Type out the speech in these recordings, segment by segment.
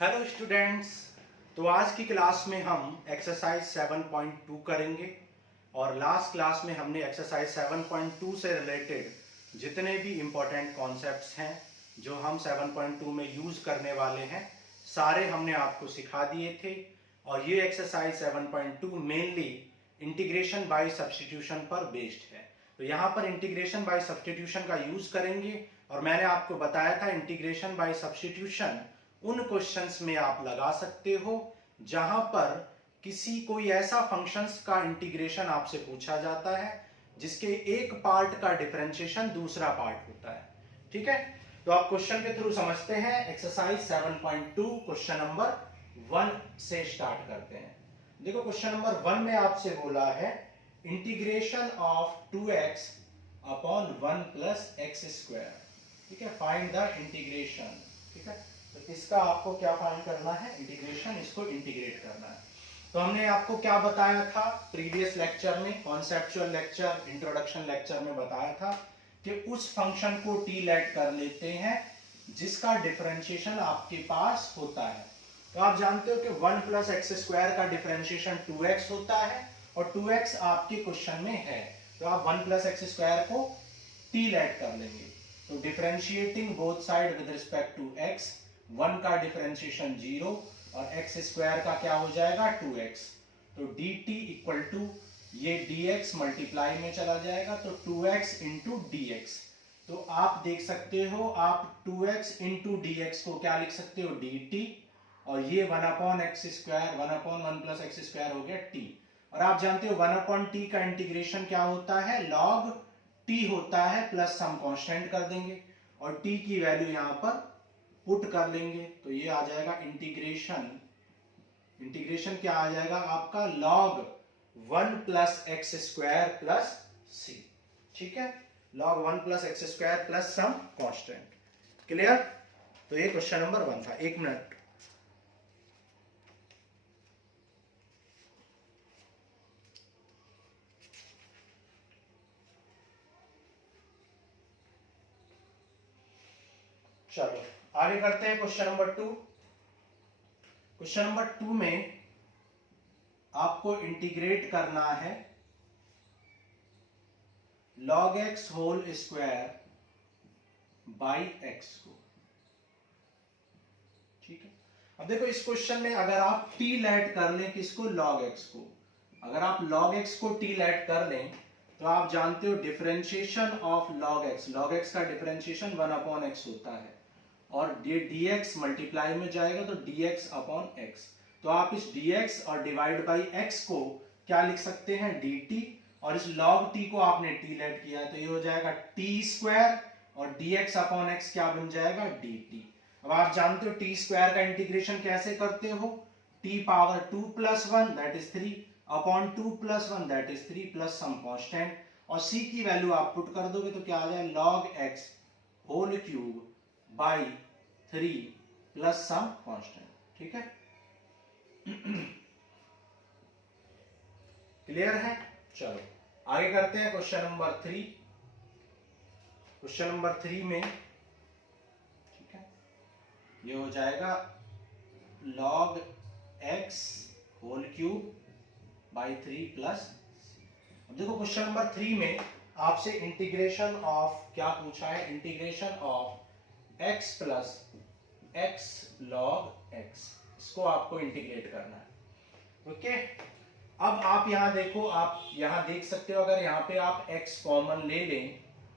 Hello students. तो आज की क्लास में हम एक्सरसाइज 7.2 करेंगे और लास्ट क्लास में हमने एक्सरसाइज 7.2 से रिलेटेड जितने भी इम्पोर्टेंट कॉन्सेप्ट्स हैं जो हम 7.2 में यूज़ करने वाले हैं सारे हमने आपको सिखा दिए थे। और ये exercise 7.2 mainly integration by substitution पर बेस्ड है। तो यहाँ पर इंटीग्रेशन बाय सब्स्टिट्यूशन का यूज़ करेंगे और मैंने आपको बताया था इंटीग्रेशन बाय सब्स्टिट्यूशन उन क्वेश्चंस में आप लगा सकते हो जहां पर किसी कोई ऐसा फंक्शंस का इंटीग्रेशन आपसे पूछा जाता है जिसके एक पार्ट का डिफरेंशिएशन दूसरा पार्ट होता है। ठीक है, तो आप क्वेश्चन के थ्रू समझते हैं। एक्सरसाइज 7.2 क्वेश्चन नंबर 1 से स्टार्ट करते हैं। देखो क्वेश्चन नंबर 1 में आपसे बोला है integration of 2x upon 1 plus X square. ठीक है, फाइंड द इंटीग्रेशन। ठीक है, तो इसका आपको क्या फाइंड करना है, इंटीग्रेशन, इसको इंटीग्रेट करना है। तो हमने आपको क्या बताया था प्रीवियस लेक्चर में, कॉन्सेप्चुअल लेक्चर, इंट्रोडक्शन लेक्चर में बताया था कि उस फंक्शन को टी लेट कर लेते हैं जिसका डिफरेंशिएशन आपके पास होता है। तो आप जानते हो कि 1 प्लस एक्स स्क्वायर का डिफरेंशिएशन 2x होता है और 2x आपके क्वेश्चन में है, तो आप 1 प्लस एक्स स्क्वायर को टी लेट कर लेंगे। तो differentiating both side with respect to x, 1 का डिफरेंशिएशन 0 और एक्स स्क्वायर का क्या हो जाएगा 2x। तो dt इक्वल टू ये dx मल्टीप्लाई में चला जाएगा तो 2x इंटू dx। तो आप देख सकते हो आप 2x इंटू dx को क्या लिख सकते हो dt, और ये 1 upon x square, 1 upon 1 plus X square हो गया t। और आप जानते हो 1 अपॉन t का इंटीग्रेशन क्या होता है, log t होता है, प्लस हम कांस्टेंट कर देंगे और t की वैल्यू यहां पर पुट कर लेंगे। तो ये आ जाएगा इंटीग्रेशन, इंटीग्रेशन क्या आ जाएगा आपका log 1 plus X square plus C. ठीक है, log 1 plus X square plus some constant. Clear? तो ये क्वेश्चन नंबर 1 था। एक मिनट, चलो आगे करते हैं क्वेश्चन नंबर 2। क्वेश्चन नंबर 2 में आपको इंटीग्रेट करना है log x whole square by x को। ठीक है, अब देखो इस क्वेश्चन में अगर आप t लेट कर लें किसको, log x को, अगर आप log x को t लेट कर लें तो आप जानते हो डिफरेंशिएशन ऑफ log x का डिफरेंशिएशन 1 अपॉन x होता है और ये dx मल्टीप्लाई में जाएगा तो dx अपॉन x। तो आप इस dx और डिवाइड बाई x को क्या लिख सकते हैं dt, और इस log t को आपने t लेट किया है तो ये हो जाएगा t स्क्वायर और dx अपॉन x क्या बन जाएगा dt। अब आप जानते हो t स्क्वायर का इंटीग्रेशन कैसे करते हो, t power 2 plus 1 that is 3 upon 2 plus 1 that is 3 plus some constant, और c की वैल्यू आप पुट कर दोगे तो क्या आ जाए log x whole cube by 3 plus some constant. ठीक है, क्लियर है? चलो आगे करते हैं क्वेश्चन नंबर 3। क्वेश्चन नंबर 3 में ठीक है ये हो जाएगा log x whole cube by 3 plus. अब देखो क्वेश्चन नंबर 3 में आपसे इंटीग्रेशन ऑफ क्या पूछा है, integration of x plus x log x, इसको आपको इंटीग्रेट करना है। ओके, अब आप यहां देखो, आप यहां देख सकते हो अगर यहां पे आप x कॉमन ले लें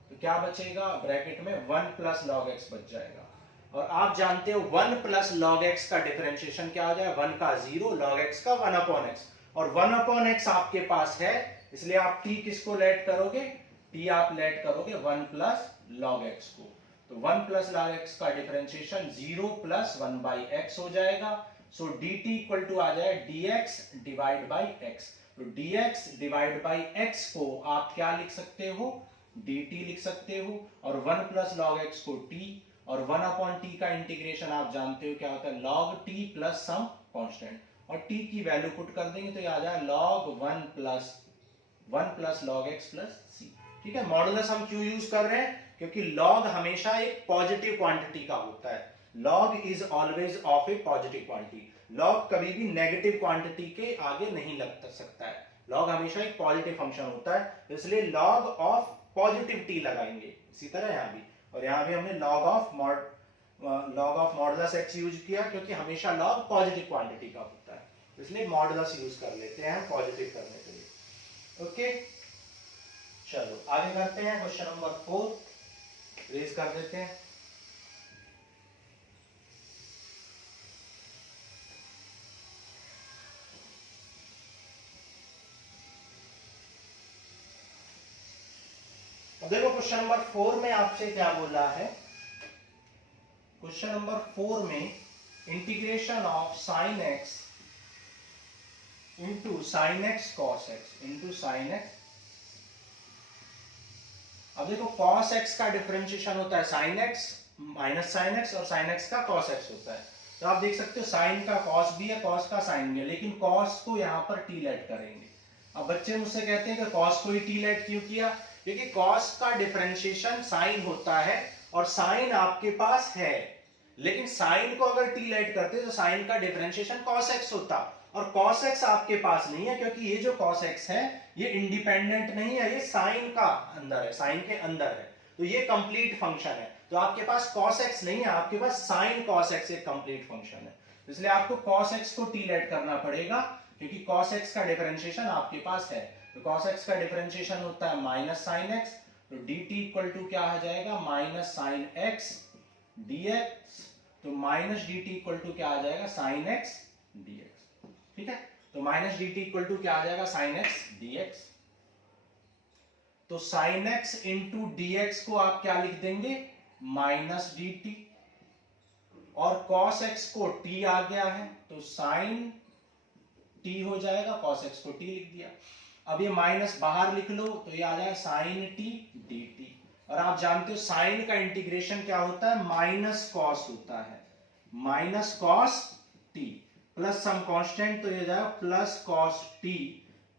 तो क्या बचेगा, ब्रैकेट में 1 प्लस log x बच जाएगा। और आप जानते हो 1 प्लस log x का डिफरेंशिएशन क्या हो जाएगा, 1 का 0, log x का 1 अपॉन x, और 1 अपॉन x आपके पास है इसलिए आप t किसको लेट करोगे, t आप लेट करोगे 1 प्लस log x को। तो 1 प्लस log x का डिफरेंशिएशन 0 प्लस 1 बाई x हो जाएगा। सो dt इक्वल टू आ जाए dx डिवाइड बाई x। तो dx डिवाइड बाई x को आप क्या लिख सकते हो, dt लिख सकते हो, और 1 प्लस log x को t, और 1 अपॉन t का इंटीग्रेशन आप जानते हो क्या होता है log t plus some constant, और t की वैल्यू पुट कर देंगे तो ये आ जाए log 1 plus log x plus c। ठीक है, मॉडुलस हम क्यों यूज कर रहे हैं, क्योंकि log हमेशा एक पॉजिटिव क्वांटिटी का होता है, log is always of A positive quantity, log कभी भी नेगेटिव क्वांटिटी के आगे नहीं लग सकता है, लॉग हमेशा एक पॉजिटिव फंक्शन होता है, इसलिए लॉग ऑफ पॉजिटिव टी लगाएंगे। इसी तरह यहाँ भी, और यहाँ भी हमने log of modulus x use किया क्योंकि हमेशा लॉग पॉजिटिव क्वांटिटी का होता है, इसलिए मॉडुलस यूज कर लेते हैं पॉजिटिव करने के लिए। ओके, चलो आगे करते हैं। क्वेश्चन नंबर 4 रेज कर देते हैं। अब देखो क्वेश्चन नंबर 4 में आपसे क्या बोला है। क्वेश्चन नंबर 4 में integration of sine X into sine x cos x into sine x. अब देखो कॉस एक्स का डिफरेंशिएशन होता है sine x minus sine x, और साइन एक्स का कॉस एक्स होता है। तो आप देख सकते हो साइन का कॉस भी है, कॉस का साइन भी है, लेकिन कॉस को यहाँ पर टी लेट करेंगे। अब बच्चे मुझसे कहते हैं कि कॉस को ही टी लेट क्यों किया, क्योंकि कॉस का डिफरेंशिएशन साइन होता है और साइन आपके पास है, लेकिन साइन को अगर टी लेट करते तो साइन का डिफरेंशिएशन कॉस एक्स होता, और कॉस एक्स आपके पास नहीं है क्योंकि ये जो कॉस एक्स है ये इंडिपेंडेंट नहीं है, ये साइन का अंदर है, साइन के अंदर है, तो ये कंप्लीट फंक्शन है। तो आपके पास कॉस एक्स नहीं है, आपके पास साइन कॉस एक्स एक कंप्लीट फंक्शन है, इसलिए आपको कॉस एक्स को टी लेट करना पड़ेगा क्योंकि कॉस एक्स का डिफरेंशिएशन आपके पास है। तो कॉस एक्स का डिफरेंशिएशन होता है माइनस साइन एक्स, तो डी टी इक्वल टू क्या आ जाएगा माइनस साइन एक्स dx, तो minus D T equal to क्या आ जाएगा साइन एक्स dx। ठीक है, तो minus D T equal to क्या आ जाएगा साइन एक्स dx। तो साइन एक्स इंटू dx को आप क्या लिख देंगे माइनस डी टी, और cos x को t आ गया है तो साइन t हो जाएगा, cos x को t लिख दिया। अब ये माइनस बाहर लिख लो तो ये आ जाएगा साइन t dt, और आप जानते हो साइन का इंटीग्रेशन क्या होता है माइनस कॉस होता है, minus cos t plus some constant, तो ये जाएगा plus cos t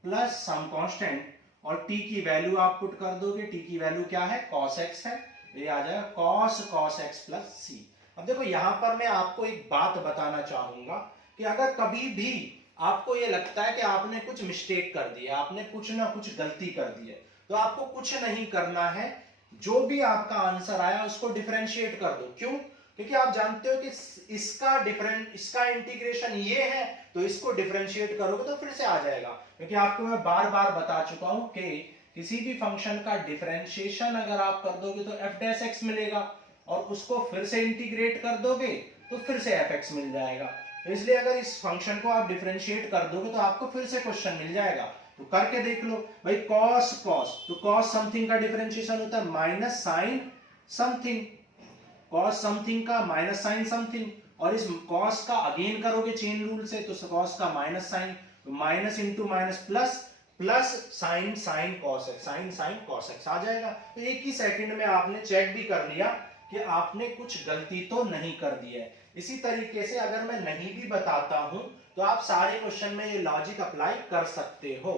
plus some constant, और t की वैल्यू आप पुट कर दोगे, t की वैल्यू क्या है cos x है, ये आ जाएगा cos x प्लस c। अब देखो यहां पर मैं आपको एक बात बताना चाहूंगा कि अगर कभी भी आपको ये लगता है कि आपने कुछ मिस्टेक कर दिया, आपने कुछ ना कुछ गलती कर दी है, तो आपको कुछ नहीं करना है, जो भी आपका आंसर आया उसको डिफरेंशिएट कर दो। क्यों? क्योंकि आप जानते हो कि इसका इंटीग्रेशन ये है, तो इसको डिफरेंशिएट करोगे तो फिर से आ जाएगा, क्योंकि आपको मैं बार बार बता चुका हूं कि किसी भी फंक्शन का डिफरेंशिएशन अगर आप कर दोगे तो f डैश x मिलेगा, और उसको फिर से इंटीग्रेट कर दोगे तो फिर से fx मिल जाएगा। तो इसलिए अगर इस फंक्शन को आप डिफरेंशिएट कर दोगे तो आपको फिर से क्वेश्चन मिल जाएगा। तो करके देख लो भाई, cos तो cos समथिंग का डिफरेंशिएशन होता है minus sine something, cos something का माइनस साइन समथिंग, और इस cos का अगेन करोगे चेन रूल से तो cos का माइनस साइन, तो minus into minus plus, plus sine sine cos x, sine sine cos x आ जाएगा। तो एक ही सेकंड में आपने चेक भी कर लिया कि आपने कुछ गलती तो नहीं कर दी है। इसी तरीके से अगर मैं नहीं भी बताता हूं तो आप सारे क्वेश्चन में ये लॉजिक अप्लाई कर सकते हो।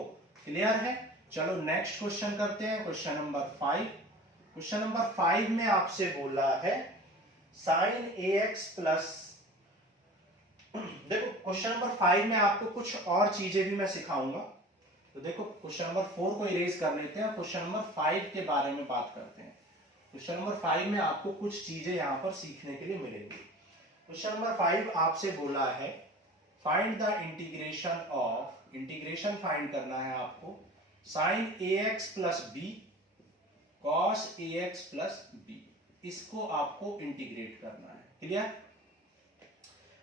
क्लियर है? चलो नेक्स्ट क्वेश्चन करते हैं, क्वेश्चन नंबर 5। क्वेश्चन नंबर 5 में आपसे बोला है साइन ax प्लस, देखो क्वेश्चन नंबर 5 में आपको कुछ और चीजें भी मैं सिखाऊंगा। तो देखो क्वेश्चन नंबर 4 को इरेज कर लेते हैं और क्वेश्चन नंबर 5 के बारे में बात करते हैं। क्वेश्चन नंबर 5 में आपको कुछ चीजें यहां पर सीखने के लिए मिलेंगी। क्वेश्चन नंबर 5 आपसे बोला है find the integration of, integration find करना है आपको sine ax plus B cos ax plus B, इसको आपको इंटीग्रेट करना है। क्लियर?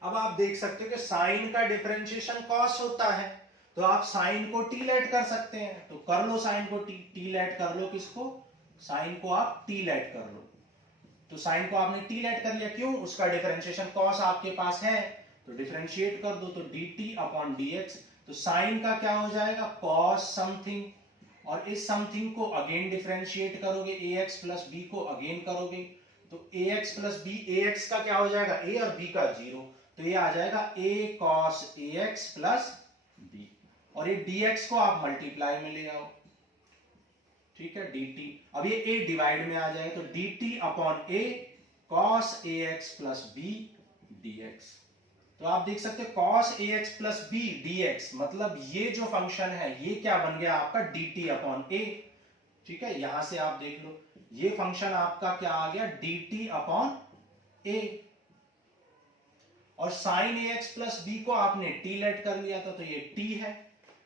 अब आप देख सकते हो कि साइन का डिफरेंशिएशन कॉस होता है, तो आप साइन को टी लेट कर सकते हैं, तो कर लो साइन को टी लेट कर लो, किसको? साइन को आप टी लेट कर लो। तो साइन को आपने टी लेट कर लिया, क्यों? उसका डिफरेंशिएशन कॉस आपके पास है, तो डिफरेंशिएट कर दो, तो dt अपॉन dx, तो साइन का क्या हो जाएगा कॉस समथिंग, और इस समथिंग को अगेन डिफरेंशिएट करोगे, ax प्लस b को अगेन करोगे, तो ax प्लस b, ax का क्या हो जाएगा a और b का 0, तो ये आ जाएगा a cos ax plus b, और ये dx को आप मल्टीप्लाई में ले आओ, ठीक है, dt, अब ये a डिवाइड में आ जाएगा, तो dt upon a cos ax plus B dx। तो आप देख सकते हो cos ax plus B dx, मतलब ये जो फंक्शन है ये क्या बन गया आपका dt अपॉन a। ठीक है, यहां से आप देख लो ये फंक्शन आपका क्या आ गया dt अपॉन a। और साइन ax प्लस बी को आपने t लेट कर लिया था तो ये t है।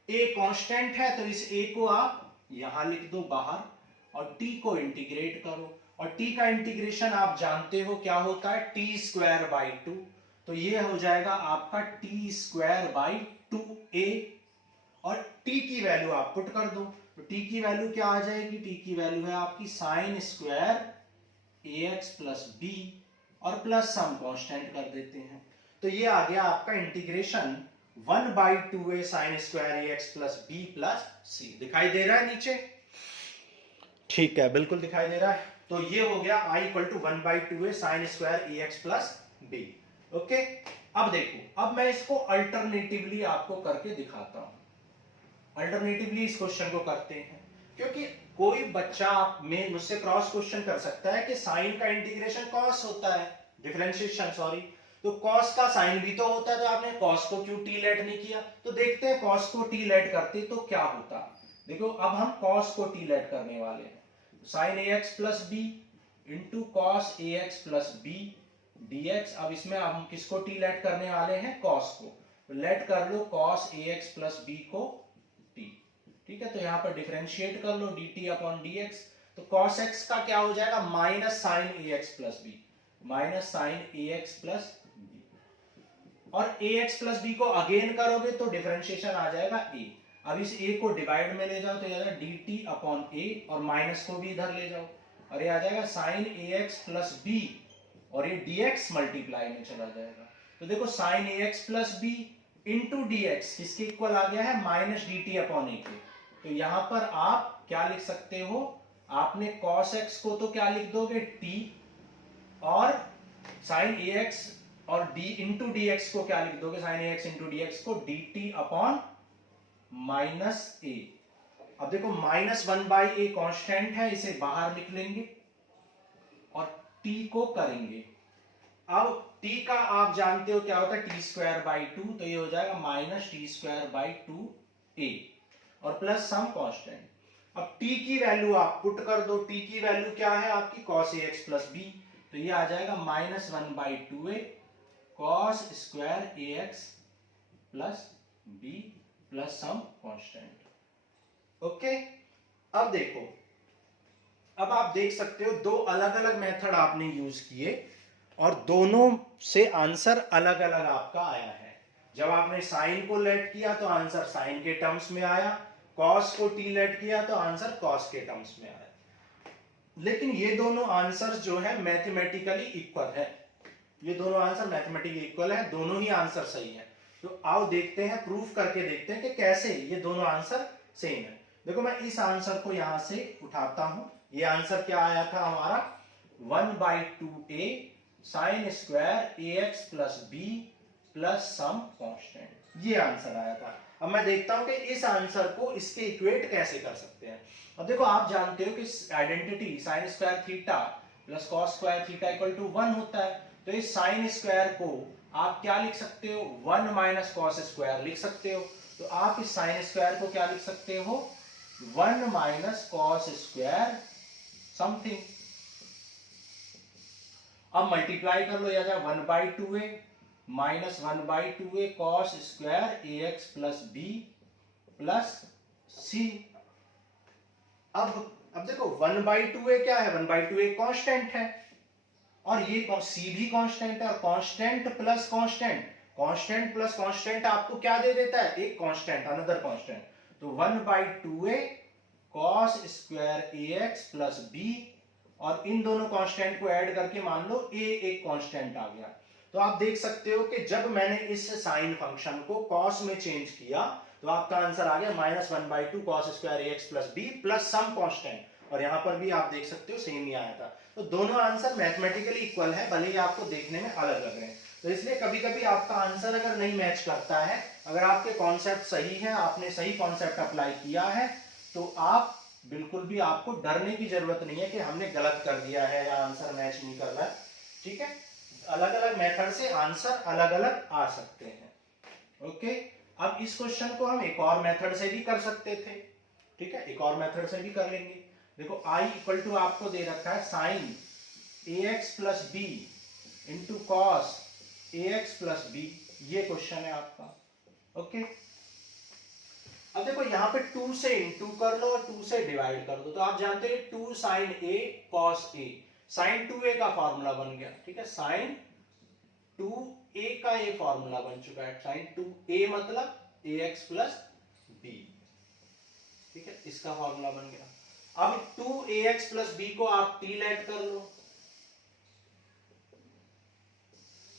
a कांस्टेंट है तो इस a को आप यहां लिख दो बाहर और t को इंटीग्रेट करो। और t का इंटीग्रेशन आप जानते हो क्या होता है टी स्क्वायर बाई टू। तो ये हो जाएगा आपका T square by two A. और t की वैल्यू आप पुट कर दो तो t की वैल्यू क्या आ जाएगी, t की वैल्यू है आपकी sine square ax plus B और प्लस सम कांस्टेंट कर देते हैं। तो ये आ गया आपका integration 1/2a sine square ax plus B plus C. दिखाई दे रहा है नीचे? ठीक है, बिल्कुल दिखाई दे रहा है। तो ये हो गया i equal to 1/2a sine square ax plus B. Okay, अब देखो, अब मैं इसको अल्टरनेटिवली आपको करके दिखाता हूं। अल्टरनेटिवली इस क्वेश्चन को करते हैं, क्योंकि कोई बच्चा में मुझसे क्रॉस क्वेश्चन कर सकता है कि साइन का इंटीग्रेशन कॉस होता है, डिफरेंशिएशन सॉरी, तो कॉस का साइन भी तो होता है, तो आपने कॉस को क्यों टी लेट नहीं किया। तो देखते हैं कॉस को टी लेट करते तो क्या होता। देखो अब हम कॉस को टी लेट करने वाले हैं, sine A x plus B into cos A x plus B dx। अब इसमें हम किसको टी लेट करने वाले हैं, कॉस को। तो लेट कर लो cos A x plus B को t। ठीक है, तो यहां पर डिफरेंशिएट कर लो dt अपॉन dx। तो cos x का क्या हो जाएगा minus sine A x plus B, minus sine A x plus B. और ए एक्स प्लस बी को अगेन करोगे तो डिफरेंशिएशन आ जाएगा a। अब इस a को डिवाइड में ले जाओ तो जाएगा dt अपॉन a और माइनस को भी इधर ले जाओ और ये आ जाएगा sine A x plus B और ये dx मल्टीप्लाई में चला जाएगा। तो देखो sine A x plus B into dx किसके इक्वल आ गया है माइनस dt अपॉन a के। तो यहां पर आप क्या लिख सकते हो, आपने cos x को तो क्या लिख दोगे t और साइन ए एक्स और d इंटू dx को क्या लिख दोगे, sign A x into dx को dt अपॉन माइनस a। अब देखो माइनस 1/a कांस्टेंट है, इसे बाहर लिख लेंगे और t को करेंगे। अब t का आप जानते हो क्या होता है टी स्क्वायर बाई टू, तो ये हो जाएगा minus T square by two A और प्लस सम कांस्टेंट। अब t की वैल्यू आप पुट कर दो, t की वैल्यू क्या है आपकी cos ax प्लस बी, तो ये आ जाएगा minus 1/2a cos square ax plus B plus some constant. Okay, अब देखो, अब आप देख सकते हो दो अलग अलग मेथड आपने यूज किए और दोनों से आंसर अलग अलग आपका आया है। जब आपने साइन को लेट किया तो आंसर साइन के टर्म्स में आया, कॉस को टी लेट किया तो आंसर कॉस के टर्म्स में आया। लेकिन ये दोनों आंसर जो है मैथमेटिकली इक्वल है, ये दोनों आंसर मैथमेटिकली इक्वल है, दोनों ही आंसर सही है। तो आओ देखते हैं, प्रूफ करके देखते हैं कि कैसे ये दोनों आंसर सेम है। देखो मैं इस आंसर को यहां से उठाता हूं, ये आंसर क्या आया था हमारा 1/2a sine square A x plus B plus some constant, ये आंसर आया था। अब मैं देखता हूं कि इस आंसर को इसके इक्वेट कैसे कर सकते हैं। अब देखो आप जानते हो कि identity sine square theta plus cos square theta equal to 1 होता है। तो इस साइन स्क्वायर को आप क्या लिख सकते हो 1 माइनस कॉस स्क्वायर लिख सकते हो। तो आप इस साइन स्क्वायर को क्या लिख सकते हो 1 माइनस कॉस स्क्वायर समथिंग। अब मल्टीप्लाई कर लो, या जाए 1/2a minus 1/2a cos square A x plus B plus C. अब देखो 1/2a क्या है, 1/2a कांस्टेंट है और ये सी भी कांस्टेंट है और constant plus constant, constant plus constant आपको क्या दे देता है एक कांस्टेंट, अनदर कांस्टेंट। तो 1/2a cos square ax plus b और इन दोनों कांस्टेंट को ऐड करके मान लो a एक कांस्टेंट आ गया। तो आप देख सकते हो कि जब मैंने इस साइन फंक्शन को cos में चेंज किया तो आपका आंसर आ गया -1/2 cos square ax plus b plus some constant, और यहां पर भी आप देख सकते हो सेम ही आया था। तो दोनों आंसर मैथमेटिकली इक्वल है, भले ही आपको देखने में अलग लग रहे हैं। तो इसलिए कभी कभी आपका आंसर अगर नहीं मैच करता है, अगर आपके कॉन्सेप्ट सही है, आपने सही कॉन्सेप्ट अप्लाई किया है, तो आप बिल्कुल भी आपको डरने की जरूरत नहीं है कि हमने गलत कर दिया है या आंसर मैच नहीं कर रहा है। ठीक है, अलग अलग मेथड से आंसर अलग अलग आ सकते हैं। ओके, अब इस क्वेश्चन को हम एक और मेथड से भी कर सकते थे। ठीक है, एक और मेथड से भी कर लेंगे। देखो i इक्वल टू आपको दे रखा है sine ax plus B into cos ax plus B, ये क्वेश्चन है आपका। ओके, अब देखो यहाँ पे 2 से इंटू कर लो और 2 से डिवाइड कर दो, तो आप जानते हैं 2 sine a cos a, sine 2a का फॉर्मूला बन गया। ठीक है, साइन 2a का ये फॉर्मूला बन चुका है, साइन 2a मतलब ax प्लस b। ठीक है, इसका फॉर्मूला बन गया। अब 2ax प्लस b को आप t लेट कर लो,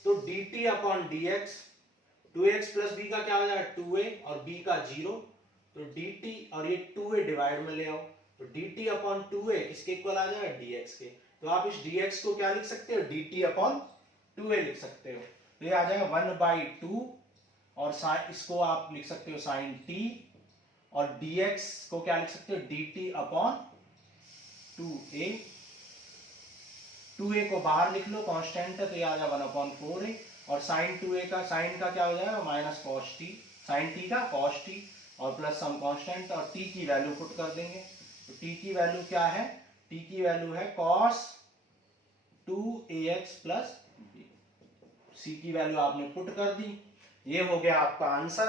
तो dt upon dx, 2x plus b का क्या हो जाएगा 2a और b का 0, तो dt और ये 2a डिवाइड में ले आओ, तो dt अपॉन 2a किसके इक्वल आ जाएगा dx के, तो आप इस dx को क्या लिख सकते हो dt अपॉन 2a लिख सकते हो, तो ये आ जाएगा 1/2 और इसको आप लिख सकते हो साइन t, और dx को क्या लिख सकते हो dt अपॉन 2a, 2a को बाहर लिख लो कांस्टेंट है तो ये आ जाएगा 1/4a, और साइन 2a का साइन का क्या हो जाएगा minus cos T, sine T का कॉस टी और प्लस सम कांस्टेंट, और t की वैल्यू पुट कर देंगे, तो t की वैल्यू क्या है, t की वैल्यू है cos 2ax plus b, c की वैल्यू आपने पुट कर दी, ये हो गया आपका आंसर।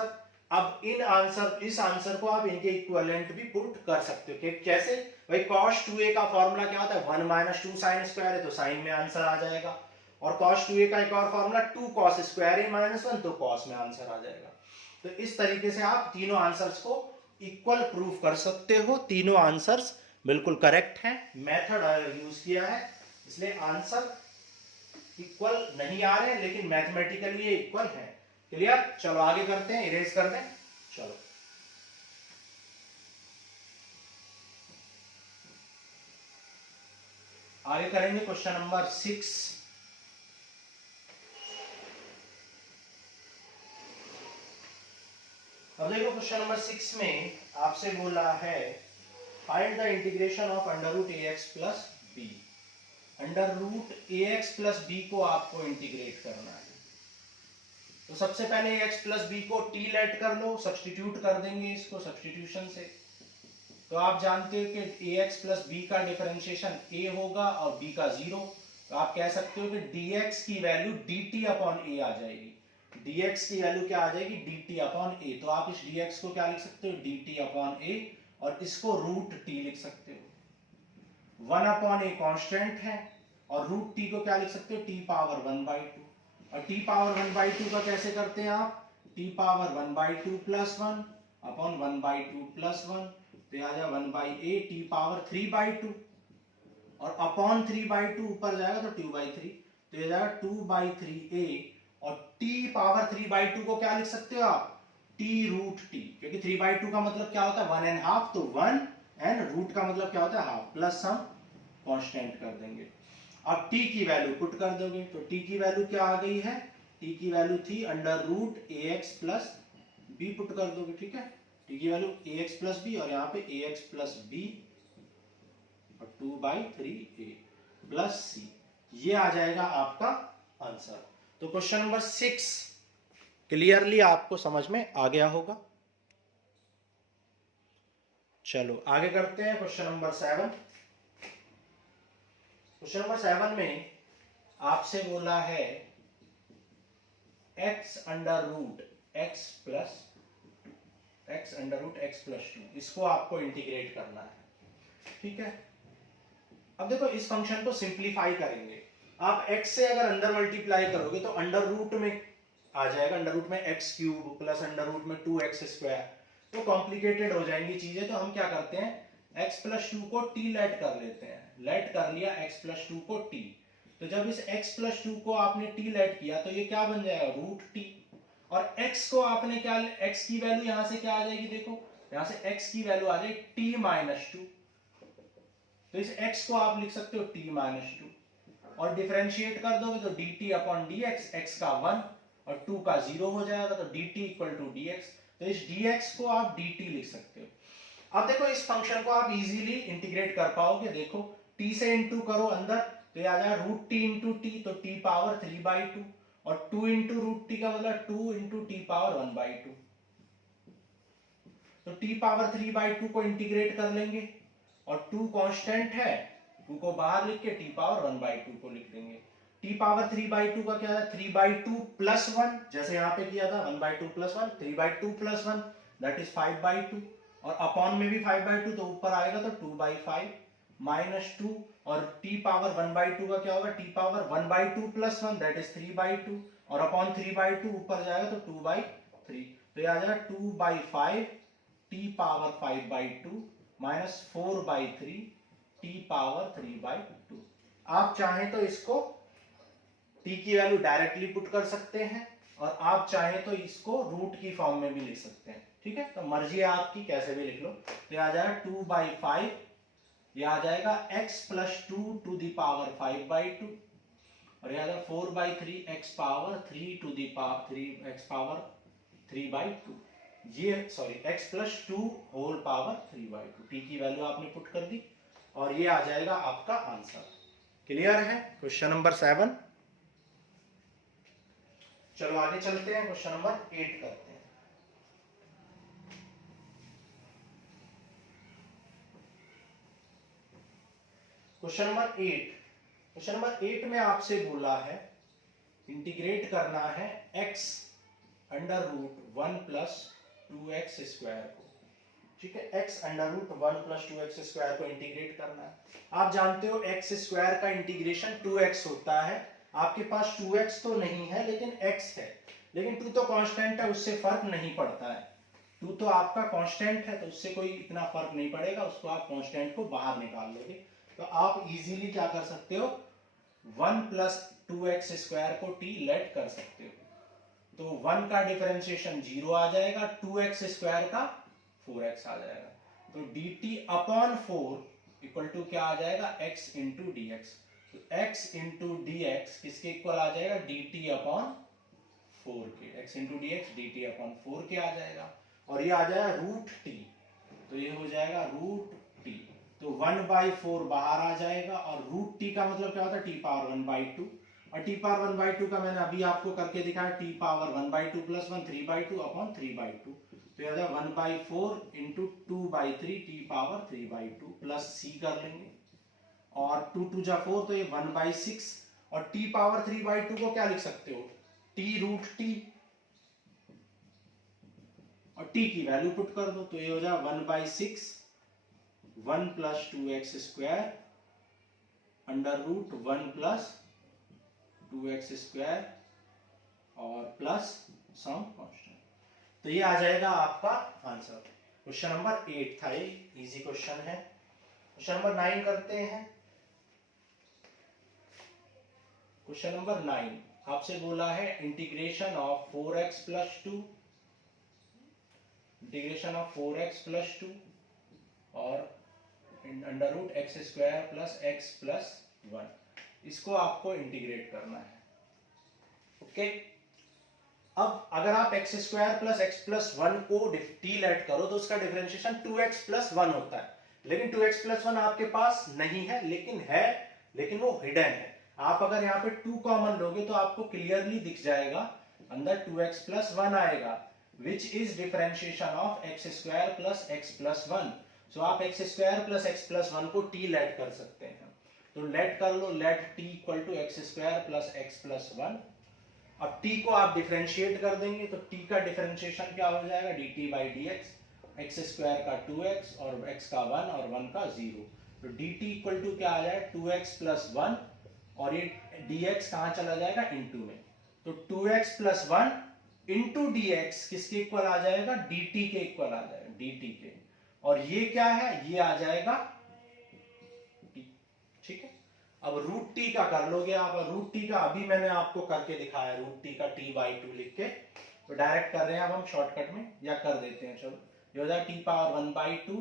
अब इस आंसर को आप इनके इक्विवेलेंट भी पुट कर सकते हो, कैसे भाई, cos 2a का फॉर्मूला क्या होता है 1 माइनस 2 साइन स्क्वायर है, तो साइन में आंसर आ जाएगा, और cos 2a का एक और formula 2 cos square a minus 1, तो cos में आंसर आ जाएगा। तो इस तरीके से आप तीनों आंसर्स को इक्वल प्रूफ कर सकते हो, तीनों आंसर्स बिल्कुल करेक्ट हैं, मेथड यूज किया है इसलिए आंसर इक्वल नहीं आ रहे, लेकिन मैथमेटिकली ये इक्वल है। क्लियर, चलो आगे करते हैं, इरेज कर दें, चलो आगे करेंगे क्वेश्चन नंबर 6। अब देखो क्वेश्चन नंबर 6 में आपसे बोला है find the integration of under root a x plus b, under root a x plus B को आपको इंटीग्रेट करना है, तो सबसे पहले ए एक्स प्लस बी को टी लेट कर लो, सब्सटीट्यूट कर देंगे इसको सब्सटीट्यूशन से, तो आप जानते हो कि ए एक्स प्लस बी का डिफरेंशिएशन ए होगा और बी का 0, तो आप कह सकते हो कि dx की वैल्यू dt अपॉन ए आ जाएगी, dx की वैल्यू क्या आ जाएगी dt अपॉन ए, तो आप इस dx को क्या लिख सकते हो dt अपॉन ए, और इसको रूट टी लिख सकते हो, 1 अपॉन ए कॉन्स्टेंट है, और रूट टी को क्या लिख सकते हो टी पावर 1/2, और टी पावर 1/2 का कैसे करते हैं आप, T power 1/2 plus 1 upon 1/2 plus 1, तो आ जाएगा 1/a टी पावर 3/2, और अपॉन 3/2 ऊपर जाएगा तो 2/3, तो ये जाएगा 2/3a, और t पावर 3/2 को क्या लिख सकते हो आप t रूट t, क्योंकि 3/2 का मतलब क्या होता है 1.5, तो 1 एंड रूट का मतलब क्या होता है हाफ, प्लस हम कांस्टेंट कर देंगे। अब t की वैल्यू पुट कर दोगे, तो t की वैल्यू क्या आ गई है, t की वैल्यू थी under root ax plus b, put कर दोगे। ठीक है, t की वैल्यू ax प्लस b, और यहाँ पे ax प्लस b और 2/3a प्लस c, ये आ जाएगा आपका आंसर। तो क्वेश्चन नंबर 6 क्लियरली आपको समझ में आ गया होगा। चलो आगे करते हैं क्वेश्चन नंबर 7। क्वेश्चन नंबर 7 में आपसे बोला है x under root x plus x under root x plus 2, इसको आपको इंटीग्रेट करना है। ठीक है, अब देखो इस फंक्शन को सिंप्लीफाई करेंगे, आप x से अगर अंदर मल्टीप्लाई करोगे तो अंडर रूट में आ जाएगा, अंडर रूट में x cube plus under root में 2x स्क्वायर, तो कॉम्प्लिकेटेड हो जाएंगी चीजें, तो हम क्या करते हैं x प्लस 2 को t लेट कर लेते हैं, लेट कर लिया x प्लस 2 को t, तो जब इस x प्लस 2 को आपने t लेट किया तो ये क्या बन जाएगा रूट t, और x को आपने क्या, x की वैल्यू यहां से क्या आ जाएगी, देखो यहां से x की वैल्यू आ जाएगी t माइनस 2, तो इस x को आप लिख सकते हो t माइनस 2, और डिफरेंशिएट कर दोगे तो dt अपॉन dx, x का 1 और 2 का 0 हो जाएगा, तो dt इक्वल टू dx, तो इस dx को आप dt लिख सकते हो। अब देखो इस फंक्शन को आप इजीली इंटीग्रेट कर पाओगे, देखो t से इंटू करो अंदर, तो ये आ जाएगा रूट टी इंटू टी, तो टी पावर 3/2, और 2 इंटू रूट टी का मतलब 2 इंटू टी पावर 1/2। तो टी पावर 3/2 को इंटीग्रेट कर लेंगे, और 2 कांस्टेंट है, 2 को बाहर लिख के टी पावर 1/2 को लिख देंगे। टी पावर 3/2 का क्या है, 3/2 प्लस 1, जैसे यहाँ पे किया था 1/2 प्लस 1, 3/2 प्लस 1 दैट इज 5/2, और अपॉन में भी 5/2, तो ऊपर आएगा तो 2/5 माइनस 2, और टी पावर 1/2 का क्या होगा, T power 1/2 plus 1 that is 3/2, और अपॉन 3/2 ऊपर जाएगा तो 2/3, तो ये आ जाएगा 2/5 T power 5/2 minus 4/3 T power 3/2। आप चाहें तो इसको टी की वैल्यू डायरेक्टली पुट कर सकते हैं, और आप चाहें तो इसको रूट की फॉर्म में भी लिख सकते हैं, ठीक है, तो मर्जी है आपकी, कैसे भी लिख लो। तो ये आ जाएगा 2/5, ये आ जाएगा x plus 2 to the power 5/2, और ये आ जाएगा 4/3 x power 3 to the power 3 x power 3/2, ये sorry x plus 2 whole power 3/2। T की वैल्यू आपने पुट कर दी, और ये आ जाएगा आपका आंसर। क्लियर है? Question number 7। चलो आगे चलते हैं, क्वेश्चन नंबर 8 करते हैं। क्वेश्चन नंबर 8, क्वेश्चन नंबर 8 में आपसे बोला है इंटीग्रेट करना है x under root 1 plus 2x square को, ठीक है, x under root 1 plus 2x square को इंटीग्रेट करना है। आप जानते हो x स्क्वायर का इंटीग्रेशन 2x होता है, आपके पास 2x तो नहीं है लेकिन x है, लेकिन 2 तो कांस्टेंट है, उससे फर्क नहीं पड़ता है। 2 तो आपका कांस्टेंट है, तो उससे कोई इतना फर्क नहीं पड़ेगा, उसको आप कांस्टेंट को बाहर निकाल लोगे। तो आप इजीली क्या कर सकते हो, 1 प्लस 2x स्क्वायर को t लेट कर सकते हो, तो 1 का डिफरेंशिएशन 0 आ जाएगा, 2x स्क्वायर का 4x आ जाएगा, तो dt अपॉन 4 इक्वल टू क्या आ जाएगा, x इंटू डी एक्स। तो x इंटू डी एक्स किसके इक्वल आ जाएगा, dt अपॉन 4 के, x into D x dt upon 4 के आ जाएगा, और ये आ जाएगा रूट t, तो ये हो जाएगा रूट t, तो 1/4 बाहर आ जाएगा, और रूट t का मतलब क्या होता है, t पावर 1/2, और t पावर 1/2 का मैंने अभी आपको करके दिखाया, t पावर 1/2 प्लस 1 3/2 अपॉन 3/2, तो ये आ जाएगा 1/4 into 2/3 t power 3/2 plus c कर लेंगे, और 2 2 जा 4, तो ये 1/6, और t पावर 3/2 को क्या लिख सकते हो, t रूट t, और t की वैल्यू पुट कर दो, तो ये हो जाएगा 1/6 1 plus 2x square under root 1 plus 2x square और प्लस सम कांस्टेंट, तो ये आ जाएगा आपका आंसर। क्वेश्चन नंबर 8 था, ये इजी क्वेश्चन है। क्वेश्चन नंबर 9 करते हैं। क्वेश्चन नंबर 9 आपसे बोला है integration of 4x plus 2, integration of 4x plus 2 और under root x square plus x plus 1, इसको आपको इंटीग्रेट करना है, ओके। अब अगर आप x square plus x plus 1 को टी लेट करो तो उसका डिफरेंशिएशन 2x प्लस 1 होता है, लेकिन 2x प्लस 1 आपके पास नहीं है, लेकिन वो हिडन है। आप अगर यहाँ पे 2 कॉमन लोगे तो आपको क्लियरली दिख जाएगा, अंदर 2x प्लस 1 आएगा, which is differentiation of x square plus x plus 1। सो आप x square plus x plus 1 को t लेट कर सकते हैं, तो लेट कर लो, let t equal to X square plus x plus 1। अब t को आप डिफरेंशिएट कर देंगे तो t का डिफरेंशिएशन क्या हो जाएगा, dt by D x, x square का 2x और x का 1 और 1 का 0, तो dt इक्वल टू क्या आ जाएगा 2x प्लस 1, और ये dx कहाँ चला जाएगा, इनटू में, तो 2x प्लस 1 इंटू dx किसके इक्वल आ जाएगा, dt के इक्वल आ जाएगा, dt के, और ये क्या है, ये आ जाएगा t, ठीक है। अब रूट टी का कर लोगे आप, रूट टी का अभी मैंने आपको करके दिखाया, रूट टी का t/2 लिख के, तो डायरेक्ट कर रहे हैं अब हम शॉर्टकट में, या कर देते हैं, चलो ये हो जाएगा t पावर 1/2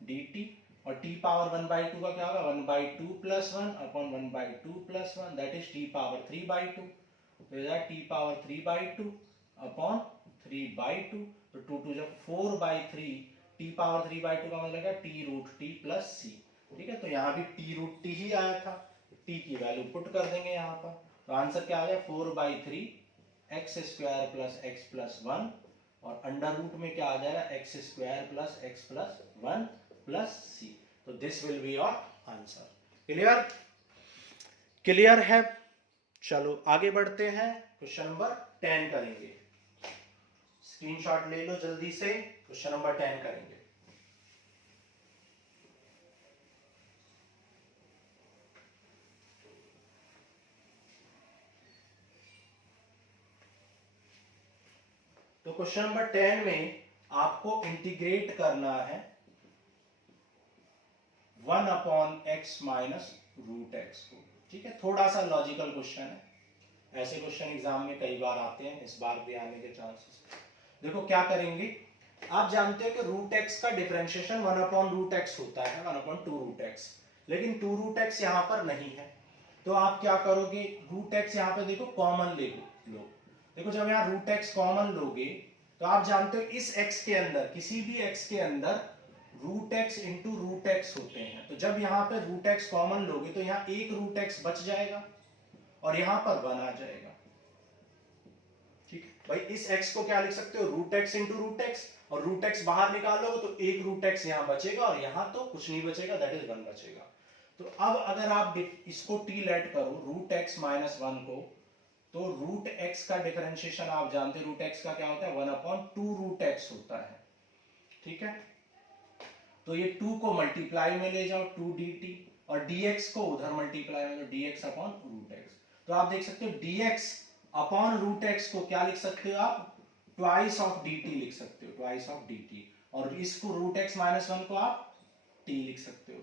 dt, और t पावर 1/2 का क्या होगा, 1/2 plus 1 upon 1/2 plus 1 that is t power 3/2, तो ये जाएगा t पावर 3/2 अपॉन 3/2, तो 2 2 जब 4/3, t पावर 3/2 का मतलब है t root t plus c, ठीक है, तो यहाँ भी t रूट t ही आया था, टी की वैल्यू पुट कर देंगे यहाँ पर, तो आंसर क्या आ गया 4/3 X square plus x plus 1, और अंडर रूट में क्या आ जाएगा X square plus x plus 1 plus C. तो this will be your answer. Clear? Clear है? चलो आगे बढ़ते हैं, क्वेश्चन नंबर 10 करेंगे। स्क्रीनशॉट ले लो जल्दी से, क्वेश्चन नंबर 10 करेंगे। तो क्वेश्चन नंबर 10 में आपको इंटीग्रेट करना है 1/x माइनस रूट एक्स को। ठीक है, थोड़ा सा लॉजिकल क्वेश्चन है, ऐसे क्वेश्चन एग्जाम में कई बार आते हैं, इस बार भी आने के चांसेस। देखो क्या करेंगे, आप जानते हो कि रूट एक्स का डिफरेंशिएशन 1/√x होता है, 1/2√x, लेकिन 2√x यहां पर नहीं है। तो आप क्या करोगे, रूट एक्स यहां पर देखो कॉमन ले लो। देखो जब यहाँ रूट एक्स कॉमन लोगे तो आप जानते हो इस x के अंदर, किसी भी x के अंदर root x into root x होते हैं। तो जब यहाँ पे रूट एक्स कॉमन लोगे तो यहाँ एक रूट एक्स बच जाएगा और यहाँ पर 1 आ जाएगा। ठीक है भाई, इस x को क्या लिख सकते हो, root x into root x, और रूट एक्स बाहर निकालोगे तो एक रूट एक्स यहाँ बचेगा और यहाँ तो कुछ नहीं बचेगा, दैट इज 1 बचेगा। तो अब अगर आप इसको टी लेट करो रूट एक्स माइनस 1 को, तो रूट एक्स का डिफरेंशिएशन आप जानते हैं, रूट एक्स का क्या होता है 1/2√x होता है। ठीक है, तो ये 2 को मल्टीप्लाई में ले जाओ 2dt, और dx को उधर मल्टीप्लाई में लो dx/√x। तो आप देख सकते हो dx/√x को क्या लिख सकते हो आप, ट्वाइस ऑफ dt लिख सकते हो, ट्वाइस ऑफ dt, और इसको रूट एक्स माइनस 1 को आप t लिख सकते हो।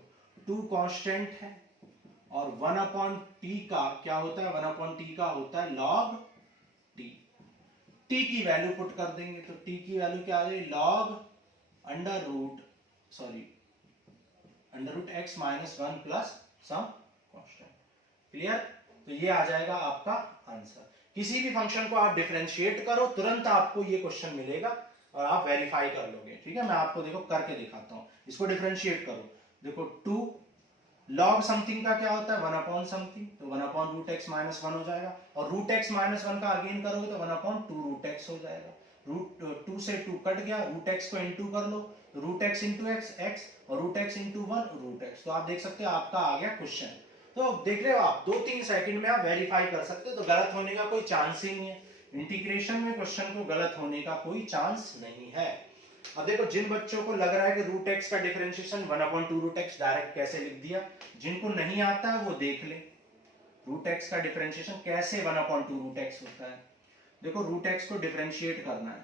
2 कांस्टेंट है और 1/t का क्या होता है, 1/t का होता है log t। t की वैल्यू पुट कर देंगे तो t की वैल्यू क्या आ जाएगी, log under root x minus 1 plus some constant. Clear? तो ये आ जाएगा आपका आंसर। किसी भी फंक्शन को आप डिफरेंशिएट करो, तुरंत आपको ये क्वेश्चन मिलेगा और आप वेरीफाई कर लोगे। ठीक है, मैं आपको देखो करके दिखाता हूं। इसको डिफरेंशिएट करो, देखो 2 लॉग समथिंग का क्या होता है 1/समथिंग, तो 1/√x माइनस 1 हो जाएगा, और रूट एक्स माइनस 1 का अगेन करोगे तो 1/2√x हो जाएगा। रूट 2 से 2 कट गया, रूट एक्स को इनटू कर लो, रूट एक्स इंटू एक्स, और root x into 1 root x. तो आप देख सकते हो आपका आ गया क्वेश्चन। तो देख रहे हो आप 2-3 सेकंड में आप वेरीफाई कर सकते हो, तो गलत होने का कोई चांस ही नहीं है। इंटीग्रेशन में क्वेश्चन को गलत होने का कोई चांस नहीं है। अब देखो जिन बच्चों को लग रहा है कि रूट एक्स का डिफरेंशिएशन 1/2√x डायरेक्ट कैसे लिख दिया, जिनको नहीं आता है वो देख ले रूट एक्स का डिफरेंशिएशन कैसे 1/2√x होता है। देखो रूट एक्स को डिफरेंशिएट करना है,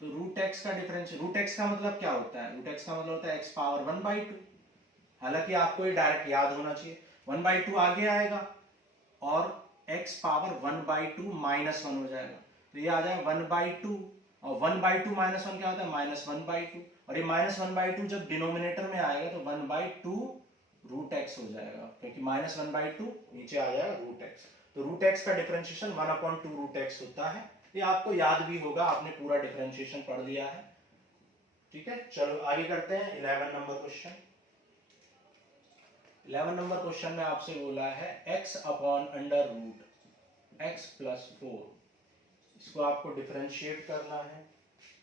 तो रूट एक्स का डिफरेंशिएट, रूट एक्स का मतलब क्या होता है, रूट एक्स का मतलब होता है x पावर 1/2। हालांकि आपको ये डायरेक्ट याद होना चाहिए, 1/2 आगे आएगा और x पावर 1/2 माइनस 1 हो जाएगा, तो ये आ जाएगा 1/2, और 1/2 माइनस 1 क्या होता है -1/2, और ये -1/2 जब डिनोमिनेटर में आएगा तो 1/2√x हो जाएगा, क्योंकि -1/2 नीचे आ जाएगा रूट एक्स। तो रूट एक्स का डिफरेंशिएशन 1/2√x होता है। ये आपको याद भी होगा, आपने पूरा डिफरेंशिएशन पढ़ लिया है। ठीक है, चलो आगे करते हैं 11 नंबर क्वेश्चन। 11 नंबर क्वेश्चन में आपसे बोला है x/√x + 4, इसको आपको डिफरेंशिएट करना है।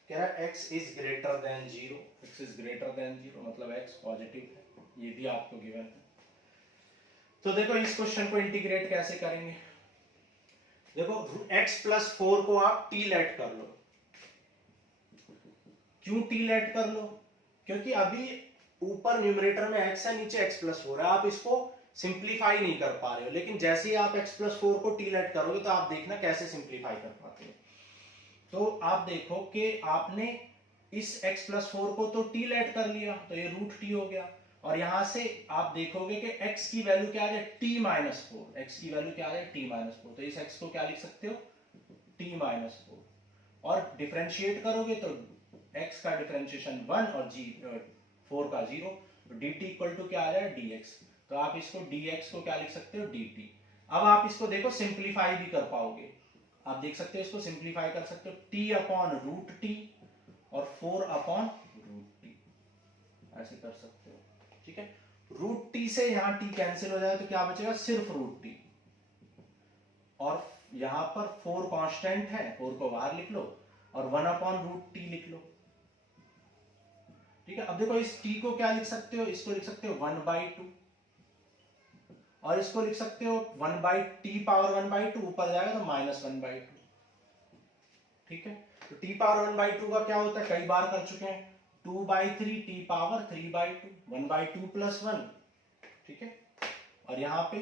कह रहा है x is greater than 0, x is greater than 0 मतलब x पॉजिटिव है, ये भी आपको गिवन है। तो देखो इस क्वेश्चन को इंटीग्रेट कैसे करेंगे, देखो x + 4 को आप t लेट कर लो। क्यों t लेट कर लो, क्योंकि अभी ऊपर न्यूमरेटर में x है, नीचे x + 4 है, आप इसको सिंप्लीफाई नहीं कर पा रहे हो, लेकिन जैसे ही आप x + 4 को t लेट करोगे तो आप देखना कैसे सिंप्लीफाई कर पाते हो। तो आप देखो कि आपने इस x + 4 को तो t लेट कर लिया, तो ये √t हो गया, और यहां से आप देखोगे कि x की वैल्यू क्या आ जाए t-4, x की वैल्यू क्या आ जाए t-4, तो इस x को क्या लिख सकते हो t-4, और डिफरेंशिएट करोगे तो x का डिफरेंशिएशन 1 और 4 का 0, तो dt इक्वल टू क्या आ जाए dx, तो आप इसको dx को क्या लिख सकते हो dt। अब आप इसको देखो सिंप्लीफाई भी कर पाओगे, आप देख सकते हो इसको सिंप्लीफाई कर सकते हो t/√t और 4/√t, ऐसे कर सकते हो। ठीक है, रूट टी से यहां टी कैंसिल हो जाए तो क्या बचेगा, सिर्फ रूट टी। और यहां पर 4 कांस्टेंट है, 4 को बाहर लिख लो और 1/√t लिख लो। ठीक है, अब देखो इस t को क्या लिख सकते हो, इसको लिख सकते हो 1/2 और इसको लिख सकते हो 1/t पावर 1/2, ऊपर जाएगा तो -1/2। ठीक है, तो t पावर 1/2 का क्या होता है, कई बार कर चुके हैं, 2/3 t पावर 3/2, 1/2 + 1। ठीक है, और यहां पे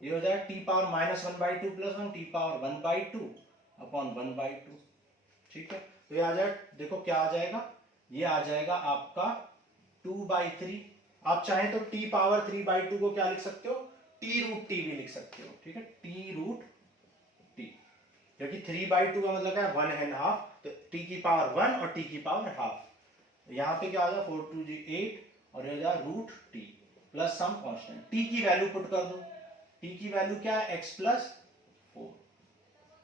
ये हो जाएगा t power -1/2 + 1, t power 1/2 upon 1/2। ठीक है, तो ये आ जाएगा, देखो क्या आ जाएगा, ये आ जाएगा आपका 2/3। आप चाहें तो t पावर 3/2 को क्या लिख सकते हो, t√t भी लिख सकते हो। ठीक है, t√t, क्योंकि 3/2 का मतलब क्या है, 1.5, तो t की पावर 1 और t की पावर हाफ। यहां पे क्या आ जाएगा, 4 2 8 और ये जाएगा √t plus some constant. t की वैल्यू पुट कर दो, t की वैल्यू क्या है, x + 4।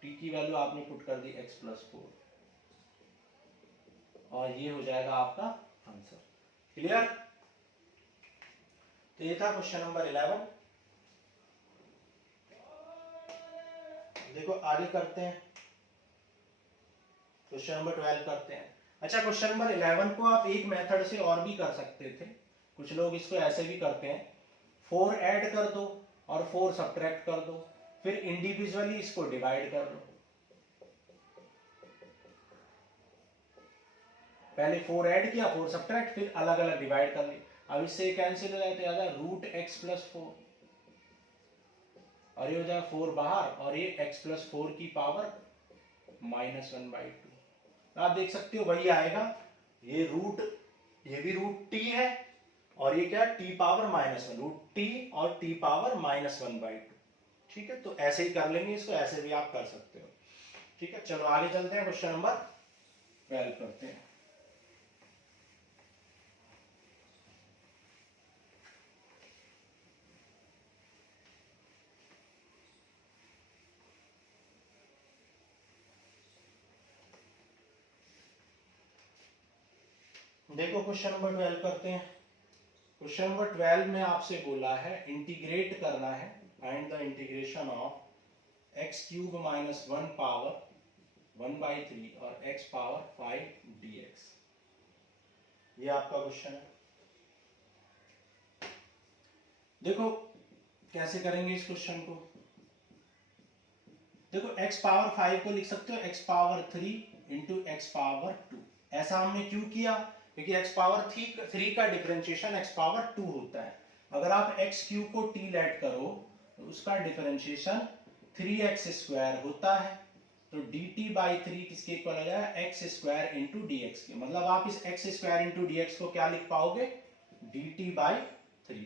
t की वैल्यू आपने पुट कर दी x + 4 और ये हो जाएगा आपका आंसर। क्लियर? तो ये था क्वेश्चन नंबर 11। देखो आगे करते हैं, क्वेश्चन नंबर 12 करते हैं। अच्छा, क्वेश्चन नंबर 11 को आप एक मेथड से और भी कर सकते थे, कुछ लोग इसको ऐसे भी करते हैं, 4 ऐड कर दो और 4 सब्ट्रैक्ट कर दो, फिर इंडिविजुअली इसको डिवाइड कर लो। पहले 4 ऐड किया, 4 सब्ट्रैक्ट, फिर अलग अलग डिवाइड कर ली। अब इससे कैंसिल हो जाए तो याद है √x + 4 और ये हो जाएगा 4 बाहर और ये x + 4 की पावर -1/2। आप देख सकते हो वही आएगा, ये भी √t है और ये क्या, t पावर -1, √t और t पावर -1/2। ठीक है, तो ऐसे ही कर लेंगे इसको, ऐसे भी आप कर सकते हो। ठीक है, चलो आगे चलते हैं, क्वेश्चन नंबर 12 करते हैं। देखो क्वेश्चन नंबर 12 करते हैं। क्वेश्चन नंबर 12 में आपसे बोला है इंटीग्रेट करना है, find the integration of x³ - 1 power 1/3 और x पावर 5 dx। ये आपका क्वेश्चन है। देखो कैसे करेंगे इस क्वेश्चन को, देखो x पावर 5 को लिख सकते हो x power 3 into x power 2। ऐसा हमने क्यों किया, क्योंकि x पावर 3 का डिफरेंशिएशन x पावर 2 होता है। अगर आप x³ को t लेट करो तो उसका डिफरेंशिएशन 3x² होता है, तो dt/3 किसके इक्वल हो जाएगा, x² इंटू dx के। मतलब आप इस x² इंटू dx को क्या लिख पाओगे, dt/3।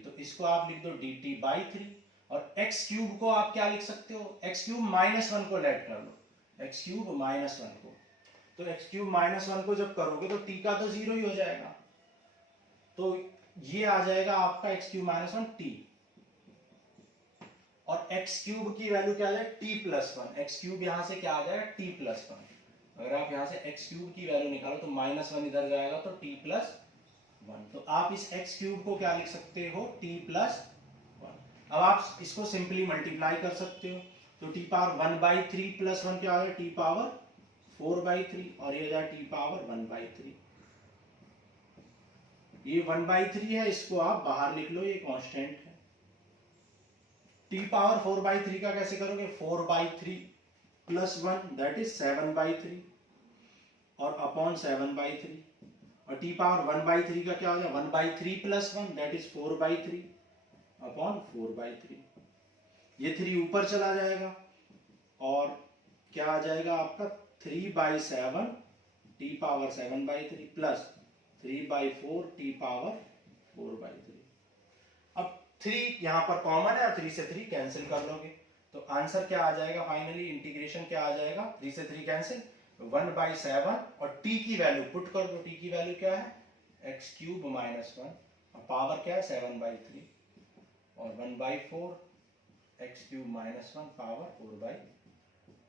तो इसको आप लिख दो dt/3 और x³ को आप क्या लिख सकते हो, x³ -1 को लेट कर लो, x³ -1 को, तो x³ -1 को जब करोगे तो t का तो 0 ही हो जाएगा, तो ये आ जाएगा आपका x³ -1 t और x³ की वैल्यू क्या आ जाएगा, t+1। x³ यहां से क्या आ जाएगा, t+1। अगर आप यहां से x³ की वैल्यू निकालो तो -1 इधर जाएगा तो t+1। तो आप इस x³ को क्या लिख सकते हो, t+1। अब आप इसको सिंपली मल्टीप्लाई कर सकते हो, तो t पावर 1/3 + 1 क्या आ जाएगा, t पावर 4/3 और ये जाए t पावर 1/3। ये 1/3 है, इसको आप बाहर लिख लो, ये कांस्टेंट है। t पावर 4/3 का कैसे करोगे, 4/3 + 1 दैट इज 7/3 और अपॉन 7/3 और t पावर 1/3 का क्या हो जाएगा, 1/3 + 1 दैट इज 4/3 अपॉन 4/3। ये 3 ऊपर चला जाएगा और क्या आ जाएगा आपका 3/7 t power 7/3 plus 3/4 t power 4/3। अब 3 यहां पर कॉमन है और 3 से 3 कैंसिल कर लोगे तो आंसर क्या आ जाएगा, फाइनली इंटीग्रेशन क्या आ जाएगा, 3 से 3 कैंसिल, 1/7 और t की वैल्यू पुट कर दो, t की वैल्यू क्या है, x³ - 1 और पावर क्या है 7/3 और 1/4 x³ - 1 पावर 4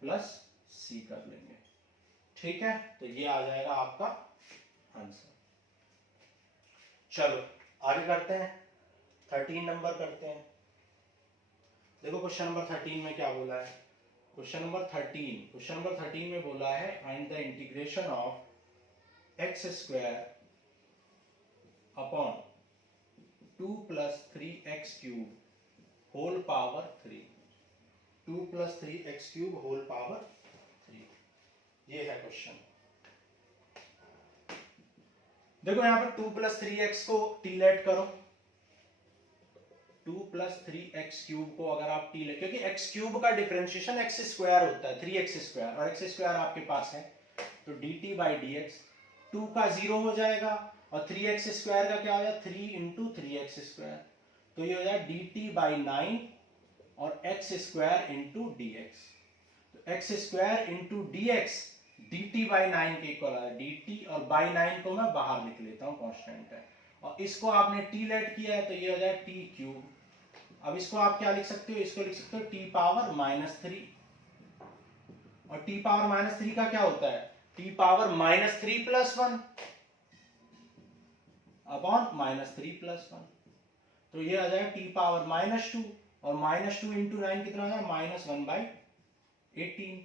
प्लस c कर लेंगे। ठीक है, तो ये आ जाएगा आपका आंसर। चलो आगे करते हैं। 13 नंबर करते हैं। देखो क्वेश्चन नंबर 13 में क्या बोला है। क्वेश्चन नंबर 13 में बोला है find the integration of x square upon 2 plus 3x cube whole power 3। 2 plus 3x cube whole power 3, ये है क्वेश्चन। देखो यहां पर 2 प्लस 3x को टी लेट करो। 2 प्लस 3x क्यूब को अगर आप टी ले, क्योंकि x क्यूब का डिफरेंशिएशन x स्क्वायर होता है 3x स्क्वायर, और x स्क्वायर आपके पास है, तो dt बाई डी एक्स 2 का 0 हो जाएगा और 3x स्क्वायर का क्या हो जाएगा 3 इंटू 3x स्क्वायर, तो ये हो जाएगा dt बाई 9 और x square into D x. तो x square into D x dt by 9 के इक्वल है। dt और बाई 9 को मैं बाहर लिख लेता हूँ, कांस्टेंट है, और इसको आपने टी लेट किया है तो ये हो जाएगा टी क्यूब। अब इसको आप क्या लिख सकते हो, इसको लिख सकते हो टी पावर -3, और टी पावर -3 का क्या होता है T power -3 plus 1 upon -3 plus 1, तो ये आ जाएगा टी पावर -2, और -2 इंटू 9 कितना आ जाएगा -1/18,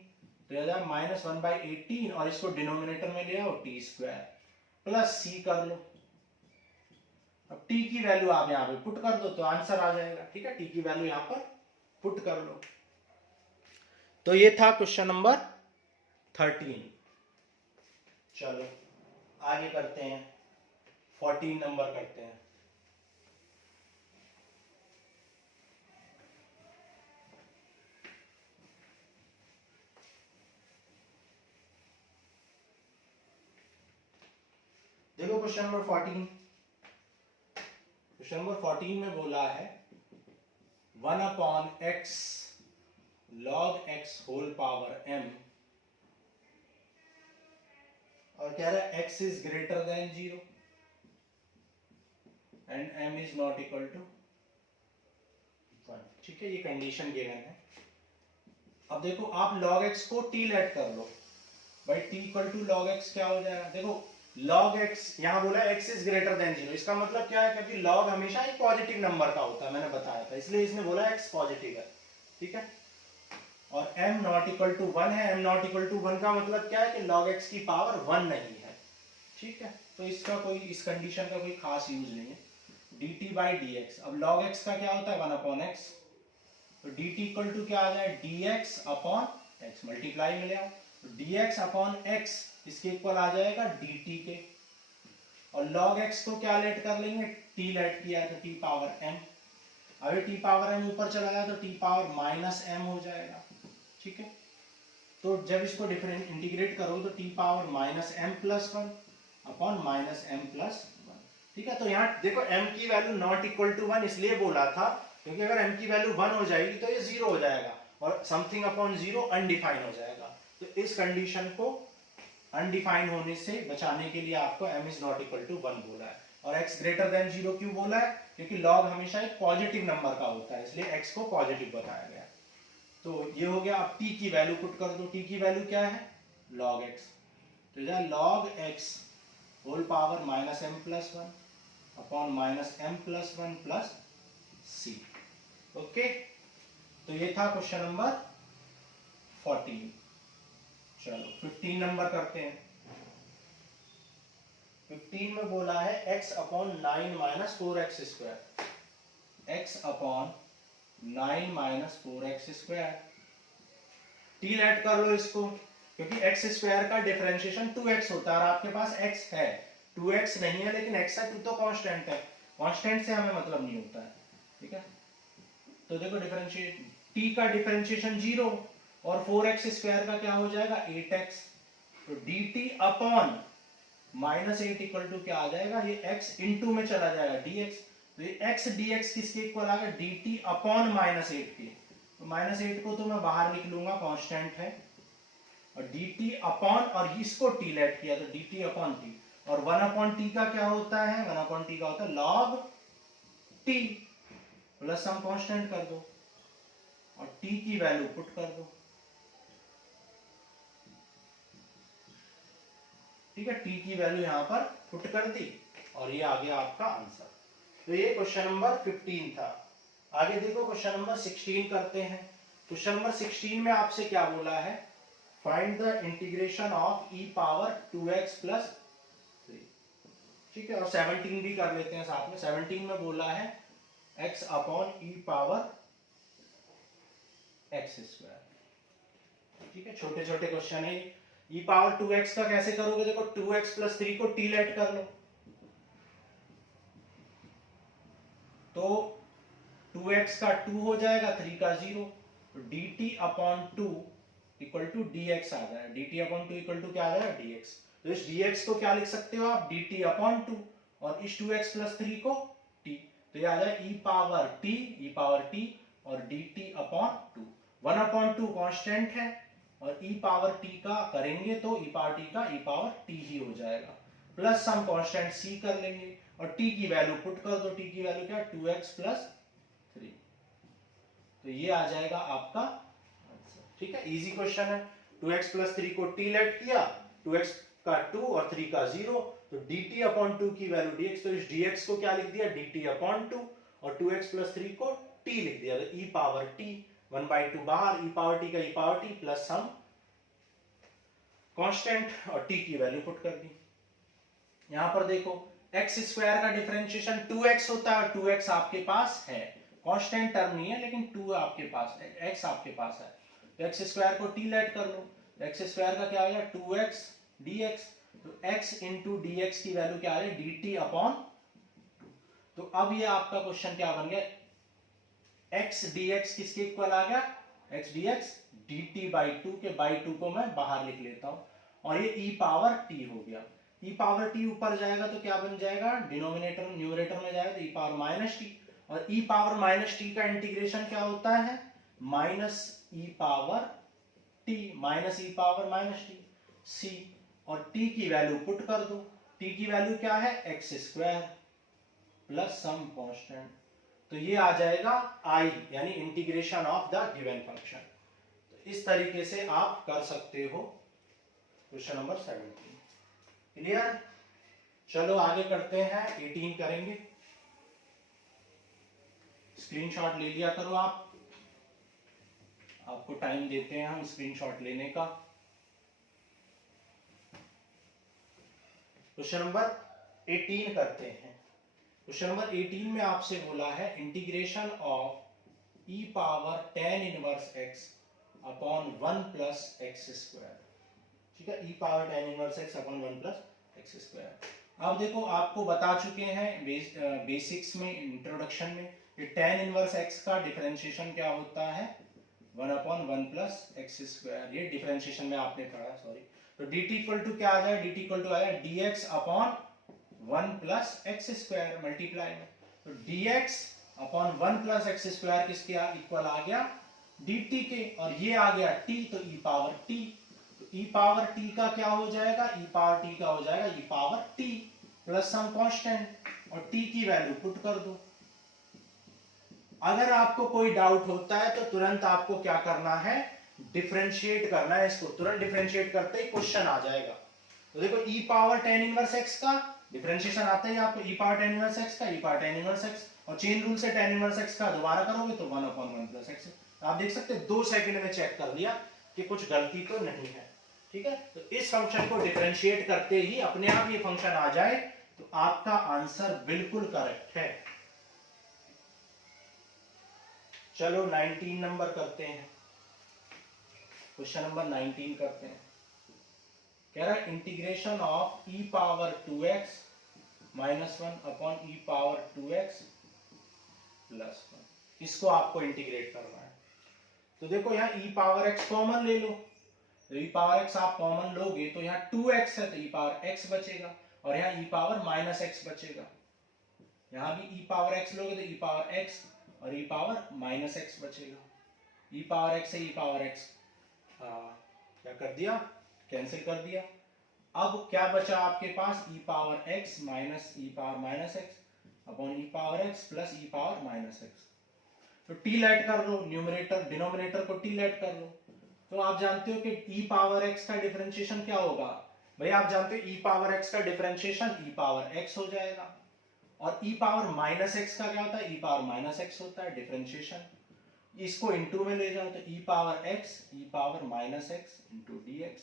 तो ये आ जाएगा -1/18, और इसको डिनोमिनेटर में ले आओ टी स्क्वायर प्लस सी कर लो। अब t की वैल्यू आप यहां पे पुट कर दो तो आंसर आ जाएगा। ठीक है, t की वैल्यू यहां पर पुट कर लो। तो ये था क्वेश्चन नंबर 13। चलो आगे करते हैं, 14 नंबर करते हैं। देखो क्वेश्चन नंबर 14। क्वेश्चन नंबर 14 में बोला है 1/x log x whole power m, और कह रहा है x is greater than 0 and m is not equal to 1। ठीक है, ये कंडीशन गिवन है। अब देखो आप log x को t लेट कर लो, भाई t equal to log x क्या हो जाएगा। देखो log x यहां बोला x इज ग्रेटर देन 0, इसका मतलब क्या है, क्योंकि log हमेशा एक पॉजिटिव नंबर का होता है, मैंने बताया था, इसलिए इसने बोला x पॉजिटिव है। ठीक है, और m नॉट इक्वल टू 1 है। m नॉट इक्वल टू 1 का मतलब क्या है कि log x की पावर 1 नहीं है। ठीक है, तो इसका कोई, इस कंडीशन का कोई खास यूज नहीं है। dt बाई डी एक्स, अब log x का क्या होता है 1/x, तो dt इक्वल टू क्या आ जाए dx अपॉन x, मल्टीप्लाई में ले आओ, तो dx अपॉन x इसके इक्वल आ जाएगा dt के, और log x को क्या लेट कर लेंगे t लेट किया है तो t पावर m, अभी t पावर m ऊपर चला गया तो t पावर -m हो जाएगा। ठीक है, तो जब इसको डिफरेंट इंटीग्रेट करो तो t power -m plus 1 upon -m plus 1। ठीक है, तो यहाँ देखो m की वैल्यू नॉट इक्वल टू 1 इसलिए बोला था क्योंकि अगर m की वैल्यू 1 हो जाएगी तो ये 0 हो जाएगा, और समथिंग अपॉन 0 अनडिफाइन हो जाएगा। तो इस कंडीशन को अनडिफाइन होने से बचाने के लिए आपको m is not equal to 1 बोला है, और x ग्रेटर देन 0 क्यों बोला है, क्योंकि log हमेशा एक पॉजिटिव नंबर का होता है, इसलिए x को पॉजिटिव बताया गया। तो ये हो गया। अब t की वैल्यू पुट कर दो, t की वैल्यू क्या है log x, तो जाए log x whole power -m plus 1 upon -m plus 1 plus c। Okay, तो ये था क्वेश्चन नंबर 14। चलो 15 नंबर करते हैं। 15 में बोला है x upon 9 minus 4x square, x upon 9 minus 4x square, t let कर लो इसको, क्योंकि x स्क्वायर का डिफरेंशिएशन 2x होता है और आपके पास x है, 2x नहीं है लेकिन x है, 2 तो कांस्टेंट है, कांस्टेंट से हमें मतलब नहीं होता है। ठीक है, तो देखो डिफरेंशिएट t का डिफरेंशिएशन 0 और 4x स्क्वायर का क्या हो जाएगा 8x, तो dt अपॉन -8 इक्वल टू क्या आ जाएगा, ये x इंटू में चला जाएगा dx, तो ये x dx किसके इक्वल आ गया dt अपॉन -8 के, तो -8 को तो मैं बाहर लिख लूंगा कांस्टेंट है, और dt अपॉन, और इसको t लेट किया तो dt अपॉन t, और 1/t का क्या होता है 1/t का होता है log t, प्लस हम कांस्टेंट कर दो और t की वैल्यू पुट कर दो। ठीक है, t की वैल्यू यहां पर पुट कर दी और ये आ गया आपका आंसर। तो ये क्वेश्चन नंबर 15 था। आगे देखो क्वेश्चन नंबर 16 करते हैं। क्वेश्चन नंबर 16 में आपसे क्या बोला है, find the integration of e power 2x plus 3। ठीक है, और 17 भी कर लेते हैं साथ में। 17 में बोला है x upon e power x square. ठीक है, छोटे छोटे क्वेश्चन है। e पावर 2x का कैसे करोगे, देखो 2x प्लस 3 को t लेट कर लो, तो 2x का 2 हो जाएगा, 3 का 0, तो dt upon 2 equal to dx आ जाएगा। dt अपॉन 2 इक्वल टू क्या आ जाएगा, dx। तो इस dx को क्या लिख सकते हो आप, dt अपॉन 2, और इस 2x प्लस 3 को t, तो ये आ जाएगा e पावर t और dt अपॉन 2। 1 अपॉन 2 कॉन्स्टेंट है, और e पावर t का करेंगे तो e पावर t का e पावर t ही हो जाएगा, प्लस हम कॉन्स्टेंट c कर लेंगे और t की वैल्यू पुट कर दो। t की वैल्यू क्या है, 2x प्लस 3, तो ये आ जाएगा आपका आंसर। ठीक है, इजी क्वेश्चन है। 2x प्लस 3 को t लेट किया, 2x का 2 और 3 का 0, तो dt अपॉन 2 की वैल्यू dx, तो इस dx को क्या लिख दिया, dt अपॉन 2, और 2x प्लस 3 को t लिख दिया, तो e पावर t, 1/2 बाहर, e पावर t का e पावर t, प्लस हम कांस्टेंट और t की वैल्यू पुट कर दी। यहां पर देखो x स्क्वायर का डिफरेंशिएशन 2x होता है, 2x आपके पास है, कांस्टेंट टर्म नहीं है लेकिन 2 आपके पास है, x आपके पास है, तो x स्क्वायर को t लेट कर लो, x स्क्वायर का क्या आ गया, 2x dx, तो x इंटू dx की वैल्यू क्या आ रही है, dt अपॉन 2। तो अब ये आपका क्वेश्चन क्या बन गया, x dx किसके इक्वल आ गया, x dx dt बाई 2 के बाई 2 को मैं बाहर लिख लेता हूं, और ये e पावर t हो गया। e पावर t ऊपर जाएगा तो क्या बन जाएगा, डिनोमिनेटर न्यूमरेटर में जाएगा तो e पावर माइनस टी, और e पावर माइनस टी का इंटीग्रेशन क्या होता है, minus e power t, minus e power minus t c, और t की वैल्यू पुट कर दो। t की वैल्यू क्या है, x square plus some constant, तो ये आ जाएगा i, यानी integration of the given function. तो इस तरीके से आप कर सकते हो क्वेश्चन नंबर 17। क्लियर, चलो आगे करते हैं, 18 करेंगे। स्क्रीनशॉट ले लिया करो आप, आपको टाइम देते हैं हम स्क्रीनशॉट लेने का। क्वेश्चन नंबर 18 करते हैं। क्वेश्चन नंबर 18 में आपसे बोला है integration of e power tan inverse x upon 1 plus X square. ठीक है, e power tan inverse x upon 1 plus X square. अब देखो आपको बता चुके हैं बेसिक्स में, इंट्रोडक्शन में, कि tan इनवर्स x का डिफरेंशिएशन क्या होता है, 1 अपॉन 1 प्लस एक्स स्क्वायर, ये डिफरेंशिएशन में आपने पढ़ा, सॉरी। तो dt इक्वल टू क्या आ जाए, dt इक्वल टू आया dx upon 1 plus X square multiply में, तो dx upon 1 plus X square किसके इक्वल आ गया, dt के, और ये आ गया t, तो e पावर t, तो e पावर t का क्या हो जाएगा, e पावर t का हो जाएगा e power t plus some constant, और t की वैल्यू पुट कर दो। अगर आपको कोई डाउट होता है तो तुरंत आपको क्या करना है, डिफरेंशिएट करना है इसको, तुरंत डिफरेंशिएट करते ही क्वेश्चन आ जाएगा। तो देखो e power tan inverse x का डिफरेंशिएशन आता है आपको, e power tan inverse x का e power tan inverse x, और चेन रूल से tan इनवर्स x का दोबारा करोगे तो 1 अपॉन 1 प्लस x। आप देख सकते हैं 2 सेकंड में चेक कर लिया कि कुछ गलती तो नहीं है। ठीक है, तो इस फंक्शन को डिफरेंशिएट करते ही अपने आप ये फंक्शन आ जाए तो आपका आंसर बिल्कुल करेक्ट है। चलो 19 नंबर करते हैं, क्वेश्चन नंबर 19 करते हैं। कह रहा है integration of e power 2x minus 1 upon e power 2x plus 1, इसको आपको इंटीग्रेट करना है। तो देखो यहाँ e पावर x कॉमन ले लो, तो e पावर x आप कॉमन लोगे तो यहाँ 2x है तो e पावर x बचेगा, और यहाँ e पावर माइनस x बचेगा। यहाँ भी e पावर x लोगे तो e पावर x और e पावर माइनस x बचेगा। e पावर x है e पावर x क्या कर दिया, कैंसिल कर दिया। अब क्या बचा आपके पास, e power x minus e power minus x upon e power x plus e power minus x। तो t लेट कर लो, न्यूमरेटर डिनोमिनेटर को t लेट कर लो। तो आप जानते हो कि e पावर x का डिफरेंशिएशन क्या होगा, भाई आप जानते हो e पावर x का डिफरेंशिएशन e पावर x हो जाएगा, और e पावर माइनस एक्स का क्या होता है, e पावर माइनस एक्स होता है, डिफरेंशिएशन। इसको इनटू में ले जाओ तो e power x e power minus x into D x.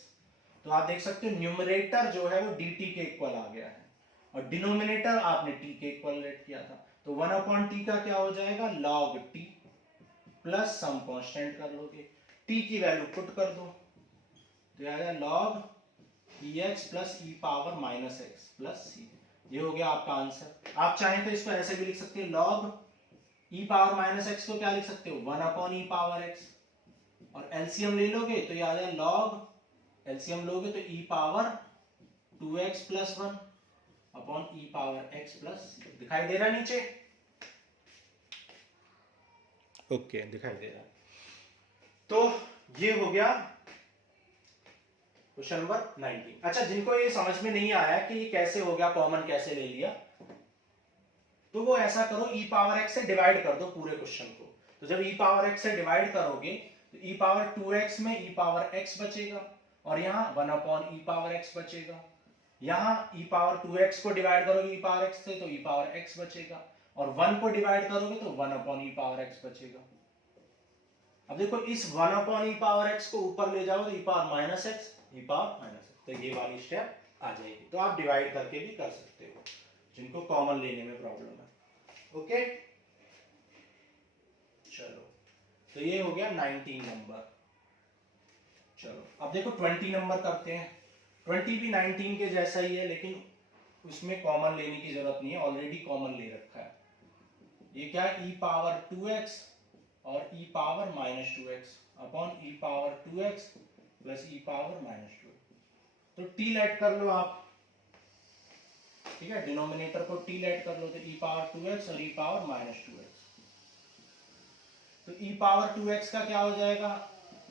तो आप देख सकते हो न्यूमरेटर जो है वो dt के इक्वल आ गया है और डिनोमिनेटर आपने t के इक्वल लेट किया था। तो 1/t का क्या हो जाएगा, log t plus some constant कर लोगे, t की वैल्यू पुट कर दो तो आएगा log ex plus e power minus X plus C. ये हो गया आपका आंसर। आप चाहें तो इसको ऐसे भी लिख सकते हैं, log e power minus x को क्या लिख सकते हो, 1/e पावर x, और एलसीएम ले लोगे तो ये आ जाए log, एलसीएम लोगे तो e power 2x plus 1 upon e power x plus. दिखाई दे रहा है नीचे? ओके दिखाई दे रहा है। तो ये हो गया क्वेश्चन नंबर 19। अच्छा, जिनको ये समझ में नहीं आया कि ये कैसे हो गया, कॉमन कैसे ले लिया, तो वो ऐसा करो, e पावर x से डिवाइड कर दो पूरे क्वेश्चन को। तो जब e पावर x से डिवाइड करोगे तो e पावर 2x में e पावर x बचेगा और यहाँ 1/e पावर x बचेगा। यहाँ e पावर 2x को डिवाइड करोगे e पावर x से तो e पावर x बचेगा और 1 को डिवाइड करोगे तो 1/e पावर x बचेगा। अब देखो इस 1/e पावर x को ऊपर ले जाओ तो e power minus x, e power minus x, तो ये वाली स्टेप आ जाएगी। तो आप डिवाइड करके भी कर सकते हो जिनको कॉमन लेने में प्रॉब्लम है। ओके चलो, तो ये हो गया 19 नंबर। चलो अब देखो 20 नंबर करते हैं। 20 भी 19 के जैसा ही है लेकिन उसमें कॉमन लेने की जरूरत नहीं है, ऑलरेडी कॉमन ले रखा है। ये क्या है, e पावर 2x और e power minus 2x upon e power 2x plus e power minus 2x। तो t लेट कर लो आप, ठीक है, डिनोमिनेटर को t लेट कर लो तो e पावर 2x और e पावर माइनस 2x। तो e पावर 2x का क्या हो जाएगा,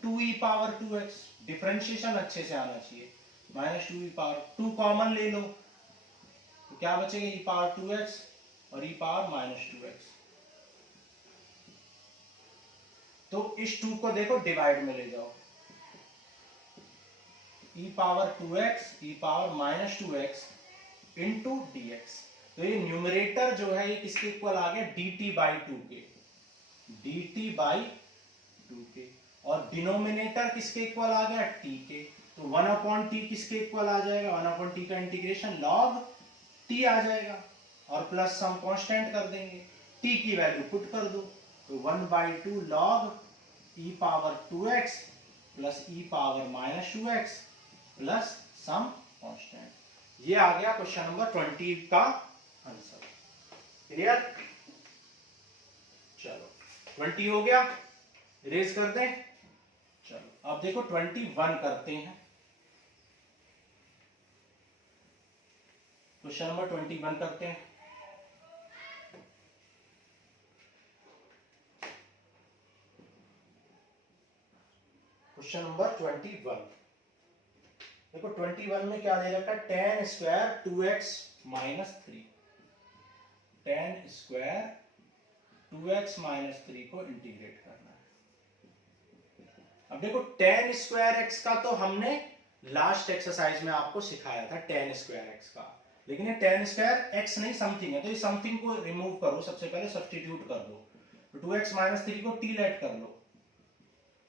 2e पावर 2x, डिफरेंशिएशन अच्छे से आना चाहिए, माइनस 2e पावर 2 कॉमन ले लो तो क्या बचेगा, e पावर 2x और e पावर माइनस 2x। तो इस 2 को देखो डिवाइड में ले जाओ, e power 2x e power minus 2x into dx। तो ये न्यूमरेटर जो है ये किसके इक्वल आ गया, dt बाई 2 के, dt बाई 2 के, और डिनोमिनेटर किसके इक्वल आ गया, t के। तो 1/t किसके इक्वल आ जाएगा, 1/t का इंटीग्रेशन log t आ जाएगा और प्लस सम कांस्टेंट कर देंगे, t की वैल्यू पुट कर दो तो 1/2 log e power 2x plus e power minus 2x plus some constant. ये आ गया क्वेश्चन नंबर 20 का आंसर। क्लियर? चलो 20 हो गया, इरेज कर दें। चलो अब देखो 21 करते हैं। क्वेश्चन नंबर 21 करते हैं। क्वेश्चन नंबर 21 देखो, 21 में क्या दे रखा है, tan square 2x minus 3, tan square 2x minus 3 को इंटीग्रेट करना है। अब देखो tan स्क्वायर x का तो हमने लास्ट एक्सरसाइज में आपको सिखाया था tan स्क्वायर x का, लेकिन ये tan स्क्वायर x नहीं समथिंग है, तो ये समथिंग को रिमूव करो, सबसे पहले सब्स्टिट्यूट कर दो। तो 2x माइनस 3 को t लेट कर लो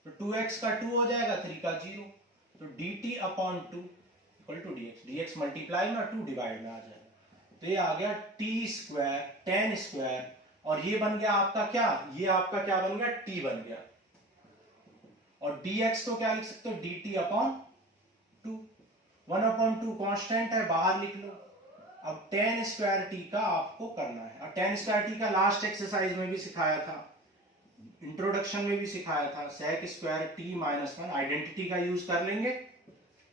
तो 2x का 2 हो जाएगा, 3 का 0, तो dt upon 2 equal to dx, dx multiply में 2 डिवाइड में आ जाएगा। तो ये आ गया t स्क्वायर tan स्क्वायर, और ये बन गया आपका क्या, ये आपका क्या बन गया, t बन गया, और dx को क्या लिख सकते हो, dt अपॉन 2, 1/2 कांस्टेंट है, बाहर लिख लो। अब tan स्क्वायर t का आपको करना है, और tan स्क्वायर t का लास्ट एक्सरसाइज में भी सिखाया था, इंट्रोडक्शन में भी सिखाया था, sec square t minus 1, identity का यूज कर लेंगे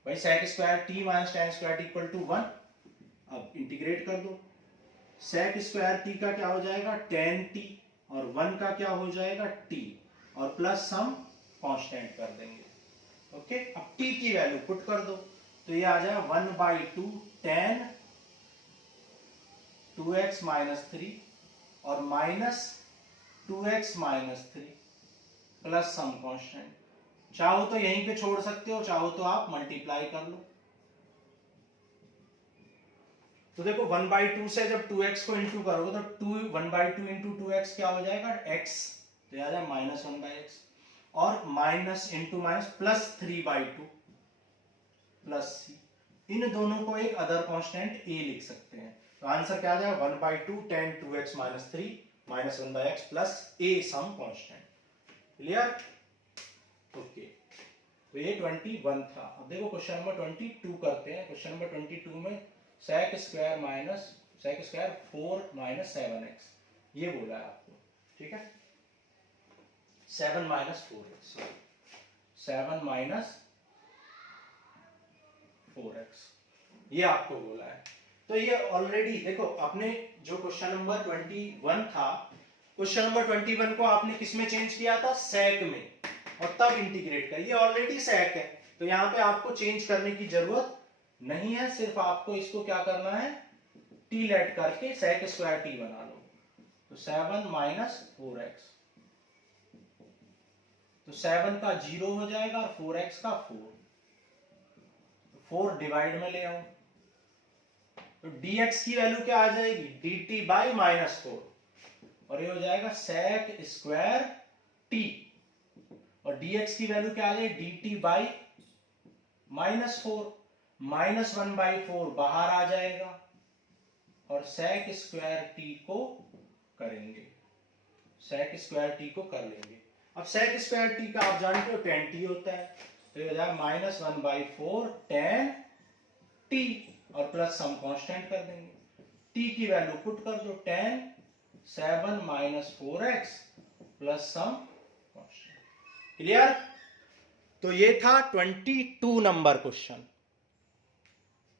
भाई, sec square t minus tan square t equal to 1। अब इंटीग्रेट कर दो, sec स्क्वायर t का क्या हो जाएगा, tan t, और 1 का क्या हो जाएगा, t, और प्लस सम कांस्टेंट कर देंगे। ओके, अब t की वैल्यू पुट कर दो तो ये आ जाएगा 1/2 tan 2x माइनस 3 और minus 2x minus 3 plus some constant. चाहो तो यहीं पे छोड़ सकते हो, चाहो तो आप मल्टीप्लाई कर लो। तो देखो 1/2 से जब 2x को इंटू करोगे तो 1/2 इंटू 2x क्या हो जाएगा x, तो आ जाए -1/x, और minus into minus plus 3/2 plus c, इन दोनों को एक अदर कांस्टेंट a लिख सकते हैं। तो आंसर क्या आ जाएगा 1/2 tan 2x - 3 -1/x plus a some constant. Clear? Okay, तो ये 21 था। अब देखो क्वेश्चन नंबर 22 करते हैं। क्वेश्चन नंबर 22 में sec स्क्वायर 4 - 7x ये बोला है आपको, ठीक है। 7 - 4x, 7 - 4x ये आपको बोला है। तो ये ऑलरेडी देखो अपने जो क्वेश्चन नंबर 21 था, क्वेश्चन नंबर 21 को आपने किस में चेंज किया था, sec में, और तब इंटीग्रेट कर, ये ऑलरेडी sec है तो यहाँ पे आपको चेंज करने की जरूरत नहीं है, सिर्फ आपको इसको क्या करना है, t लेट करके sec स्क्वायर t बना लो। तो 7 - 4x, तो 7 का 0 हो जाएगा और 4x का 4, 4 डिवाइड में ले आऊं तो dx की वैल्यू क्या आ जाएगी, dt बाई -4, और ये हो जाएगा sec स्क्वायर t, और dx की वैल्यू क्या आ जाएगी, dt बाई -4, -1/4 बाहर आ जाएगा, और sec स्क्वायर t को करेंगे, sec स्क्वायर t को कर लेंगे। अब sec स्क्वायर t का आप जानते हो tan t होता है, तो ये हो जाएगा -1/4 tan t, और प्लस सम कांस्टेंट कर देंगे, t की वैल्यू पुट कर दो, tan 7 - 4x plus some constant. Clear? तो ये था 22 नंबर क्वेश्चन।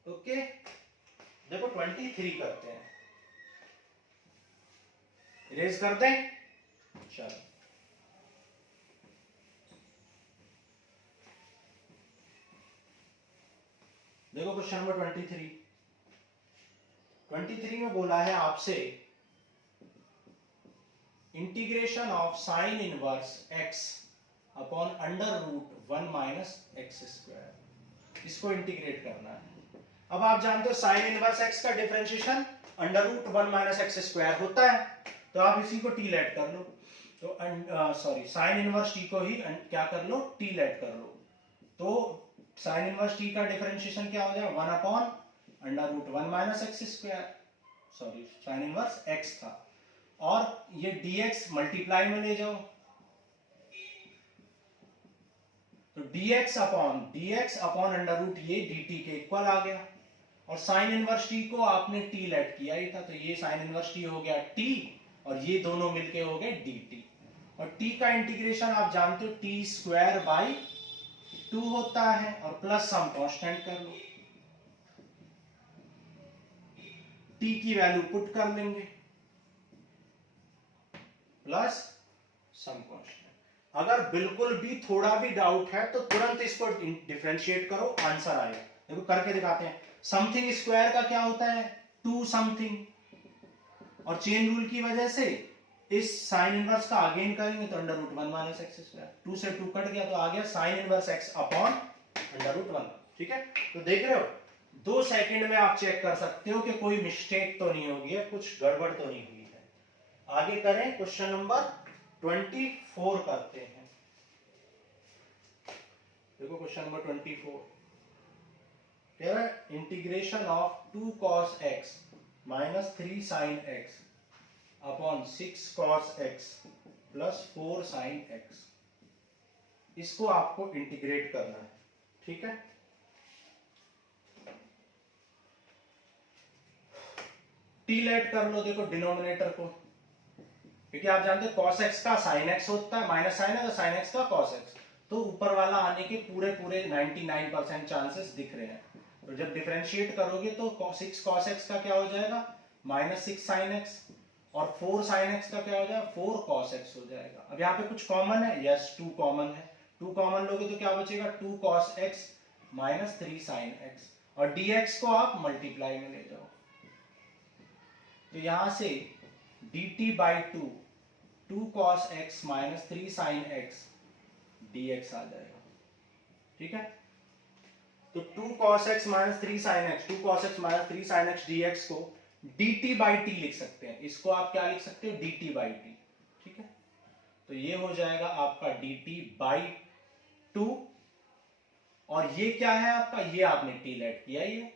ओके, देखो 23 करते हैं, इरेज कर दें, चलो देखो क्वेश्चन नंबर 23 में बोला है आपसे integration of sine inverse x upon √1 - x², इसको इंटीग्रेट करना है। अब आप जानते हो साइन इनवर्स x का डिफरेंशिएशन √1 - x² होता है, तो आप इसी को t लेट कर लो, तो सॉरी साइन इनवर्स t को ही क्या कर लो, t लेट कर लो, तो साइन इनवर्स t का डिफरेंशिएशन क्या हो जाएगा, 1 upon √1 - x², sorry sine inverse x था, और ये dx मल्टीप्लाई में ले जाओ, तो dx अपॉन √ ये dt के इक्वल आ गया, और साइन इनवर्स t को आपने t लेट किया ही था, तो ये साइन इनवर्स t हो गया t, और ये दोनों मिलके हो गए dt, और t का इंटीग्रेशन आप जानते हो t² / 2 होता है, और प्लस सम कांस्टेंट कर लो, t की वैल्यू पुट कर लेंगे, प्लस सम कांस्टेंट। अगर बिल्कुल भी थोड़ा भी डाउट है तो तुरंत इसको डिफरेंशिएट करो, आंसर आएगा। देखो करके दिखाते हैं। समथिंग स्क्वायर का क्या होता है, 2 समथिंग, और चेन रूल की वजह से इस साइन इनवर्स का अगेन करेंगे तो √1 - x², 2 से 2 कट गया तो आ गया साइन इनवर्स x अपॉन √1। ठीक है, तो देख रहे हो 2 सेकंड में आप चेक कर सकते हो कि कोई मिस्टेक तो नहीं होगी है, कुछ गड़बड़ तो नहीं हुई है। आगे करें, क्वेश्चन नंबर 24 करते हैं। देखो क्वेश्चन नंबर 24 कह रहा है integration of 2 cos x - 3 sin x upon 6 cos x plus 4 sin x, इसको आपको इंटीग्रेट करना है। ठीक है, टी लेट कर लो, देखो डिनोमिनेटर को, क्योंकि आप जानते हैं cos x का sin x होता है, माइनस साइन है तो sin x का cos x, तो ऊपर वाला आने के पूरे 99% चांसेस दिख रहे हैं। तो जब डिफरेंशिएट करोगे तो 6 cos x का क्या हो जाएगा, -6 sin x, और 4 sin x का क्या हो जाएगा, 4 cos x हो जाएगा। अब यहाँ पे कुछ कॉमन है, यस 2 कॉमन है, 2 कॉमन लोगे तो क्या बचेगा, 2 cos x - 3 sin x, और dx को आप मल्टीप्लाई में ले जाओ, तो यहां से dt/2 2 cos x - 3 sin x dx आ जाएगा। ठीक है, तो 2 cos x minus 3 sin x, 2 cos x minus 3 sin x dx को dt बाई टी लिख सकते हैं। इसको आप क्या लिख सकते हो, dt बाई टी। ठीक है, तो ये हो जाएगा आपका dt बाई 2, और ये क्या है आपका, ये आपने t लेट किया, ये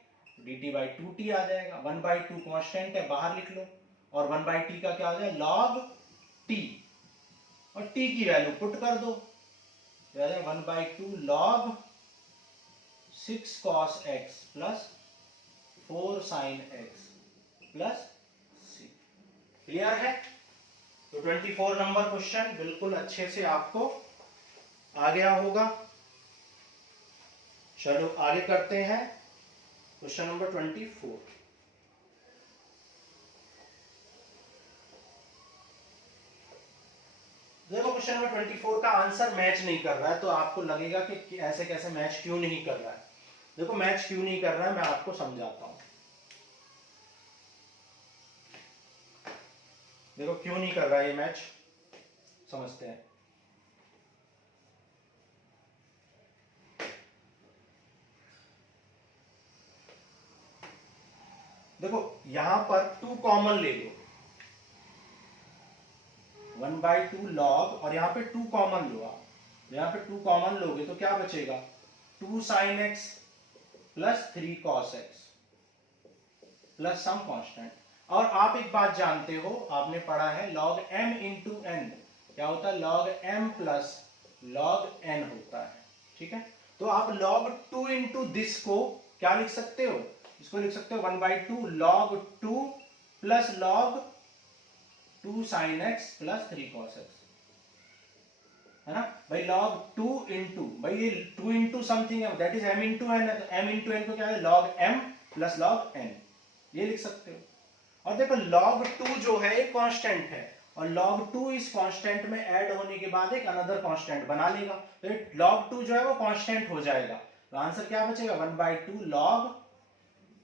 dt बाई 2t आ जाएगा। 1/2 कांस्टेंट है, बाहर लिख लो, और 1/t का क्या हो जाएगा, log t, और t की वैल्यू पुट कर दो, 1/2 log 6 cos x plus 4 sin x plus c। Clear है? तो 24 नंबर क्वेश्चन बिल्कुल अच्छे से आपको आ गया होगा। चलो आगे करते हैं क्वेश्चन नंबर 24। देखो क्वेश्चन नंबर 24 का आंसर मैच नहीं कर रहा है, तो आपको लगेगा कि ऐसे कैसे मैच क्यों नहीं कर रहा है। देखो मैच क्यों नहीं कर रहा है, मैं आपको समझाता हूं। देखो क्यों नहीं कर रहा है ये मैच, समझते हैं। देखो यहां पर 2 कॉमन ले लो, 1/2 log, और यहां पे 2 कॉमन लो आप, यहां पे 2 कॉमन लोगे तो क्या बचेगा, 2 sin x plus 3 cos x plus some constant. और आप एक बात जानते हो, आपने पढ़ा है log m इंटू n क्या होता है, log m plus log n होता है। ठीक है, तो आप log 2 इंटू दिस को क्या लिख सकते हो, इसको लिख सकते हो 1/2 log 2 plus log 2 sin x plus 3 cos x, है ना भाई। log 2 इंटू, भाई ये 2 इंटू समथिंग है, that is m into n है, तो m इंटू n को क्या है, log m plus log n, ये लिख सकते हो। और देखो log 2 जो है एक कांस्टेंट है, और log 2 इस कांस्टेंट में ऐड होने के बाद एक अनदर कांस्टेंट बना लेगा, तो log 2 जो है वो कांस्टेंट हो जाएगा। तो आंसर क्या बचेगा, 1/2 log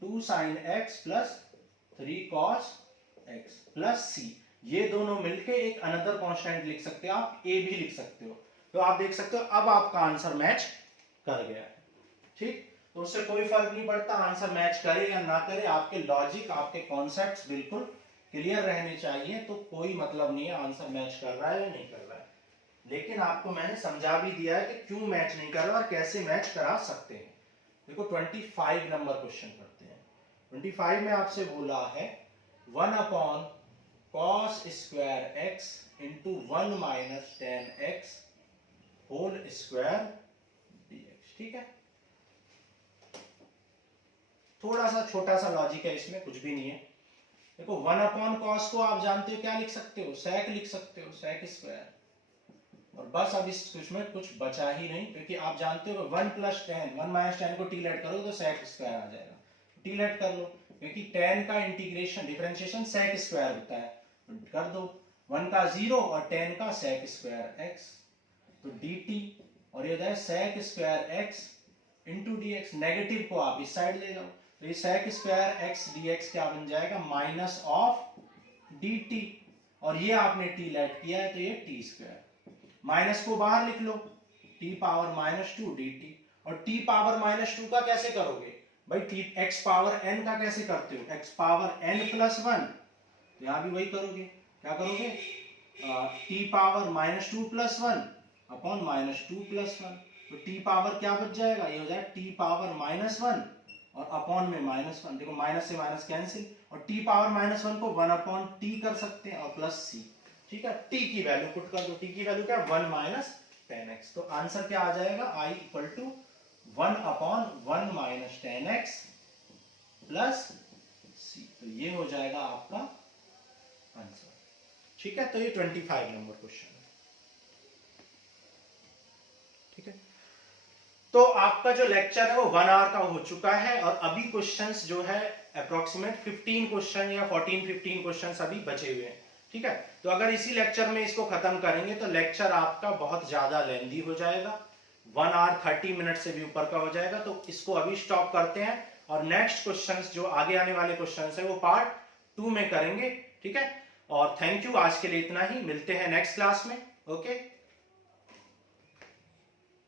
2 sin x plus 3 cos x plus c। ये दोनों मिलके एक अनदर कांस्टेंट लिख सकते हो आप, a भी लिख सकते हो। तो आप देख सकते हो अब आपका आंसर मैच कर गया है। ठीक, तो उससे कोई फर्क नहीं पड़ता आंसर मैच करे या ना करे, आपके लॉजिक, आपके कॉन्सेप्ट्स बिल्कुल क्लियर रहने चाहिए। तो कोई मतलब नहीं है आंसर मैच कर रहा है या नहीं कर रहा है, लेकिन आपको मैंने समझा भी दिया है कि क्यों मैच नहीं कर रहा और कैसे मैच करा सकते हैं। देखो 25 नंबर क्वेश्चन करते हैं। 25 में आपसे बोला है 1 cos square x into 1 minus 10x whole square dx। ठीक है, थोड़ा सा छोटा सा लॉजिक है इसमें, कुछ भी नहीं है। देखो 1 cos को आप जानते हो क्या लिख सकते हो, sec लिख सकते हो, sec स्क्वायर, और बस अब इसमें कुछ बचा ही नहीं, क्योंकि आप जानते हो 1 प्लस 10, 1 माइनस 10 को टी लेट करो तो sec स्क्वायर आ जाएगा, टी लेट कर लो, क्योंकि 10 का इंटीग्रेशन डिफरेंशिएशन sec स्क्वायर होता है, कर दो 1 का 0 और 10 का sec स्क्वायर x, तो dt, और ये है sec square x into dx, negative को आप इस साइड ले जाओ, तो ये sec स्क्वायर x dx क्या बन जाएगा, माइनस ऑफ dt, और ये आपने t लेट किया है तो ये t स्क्वायर, माइनस को बाहर लिख लो, t पावर -2 dt, और t पावर -2 का कैसे करोगे भाई, x पावर n का कैसे करते हो, x पावर n प्लस 1, यहां भी वही करोगे, क्या करोगे, t power -2 plus 1 upon -2 plus 1, तो t पावर क्या बच जाएगा, ये हो जाएगा t पावर -1 और अपॉन में -1, देखो माइनस से माइनस कैंसिल, और t पावर -1 को 1 अपॉन t कर सकते हैं और प्लस c। ठीक है, t की वैल्यू पुट कर दो, t की वैल्यू क्या है, 1 माइनस 10x, तो आंसर क्या आ जाएगा, i equal to 1 upon 1 minus 10x plus c, तो ये हो जाएगा आपका आंसर। ठीक है, तो ये 25 नंबर क्वेश्चन है। ठीक है, तो आपका जो लेक्चर है वो 1 आवर का हो चुका है, और अभी क्वेश्चंस जो है अप्रोक्सीमेट 15 क्वेश्चन या 14-15 क्वेश्चंस अभी बचे हुए हैं। ठीक है, तो अगर इसी लेक्चर में इसको खत्म करेंगे तो लेक्चर आपका बहुत ज्यादा लेंदी हो जाएगा, 1 आवर 30 मिनट से भी ऊपर का हो जाएगा, तो इसको अभी स्टॉप करते हैं, और नेक्स्ट क्वेश्चंस जो आगे आने वाले क्वेश्चंस है वो पार्ट 2 में करेंगे। ठीक है, और थैंक यू, आज के लिए इतना ही, मिलते हैं नेक्स्ट क्लास में। ओके।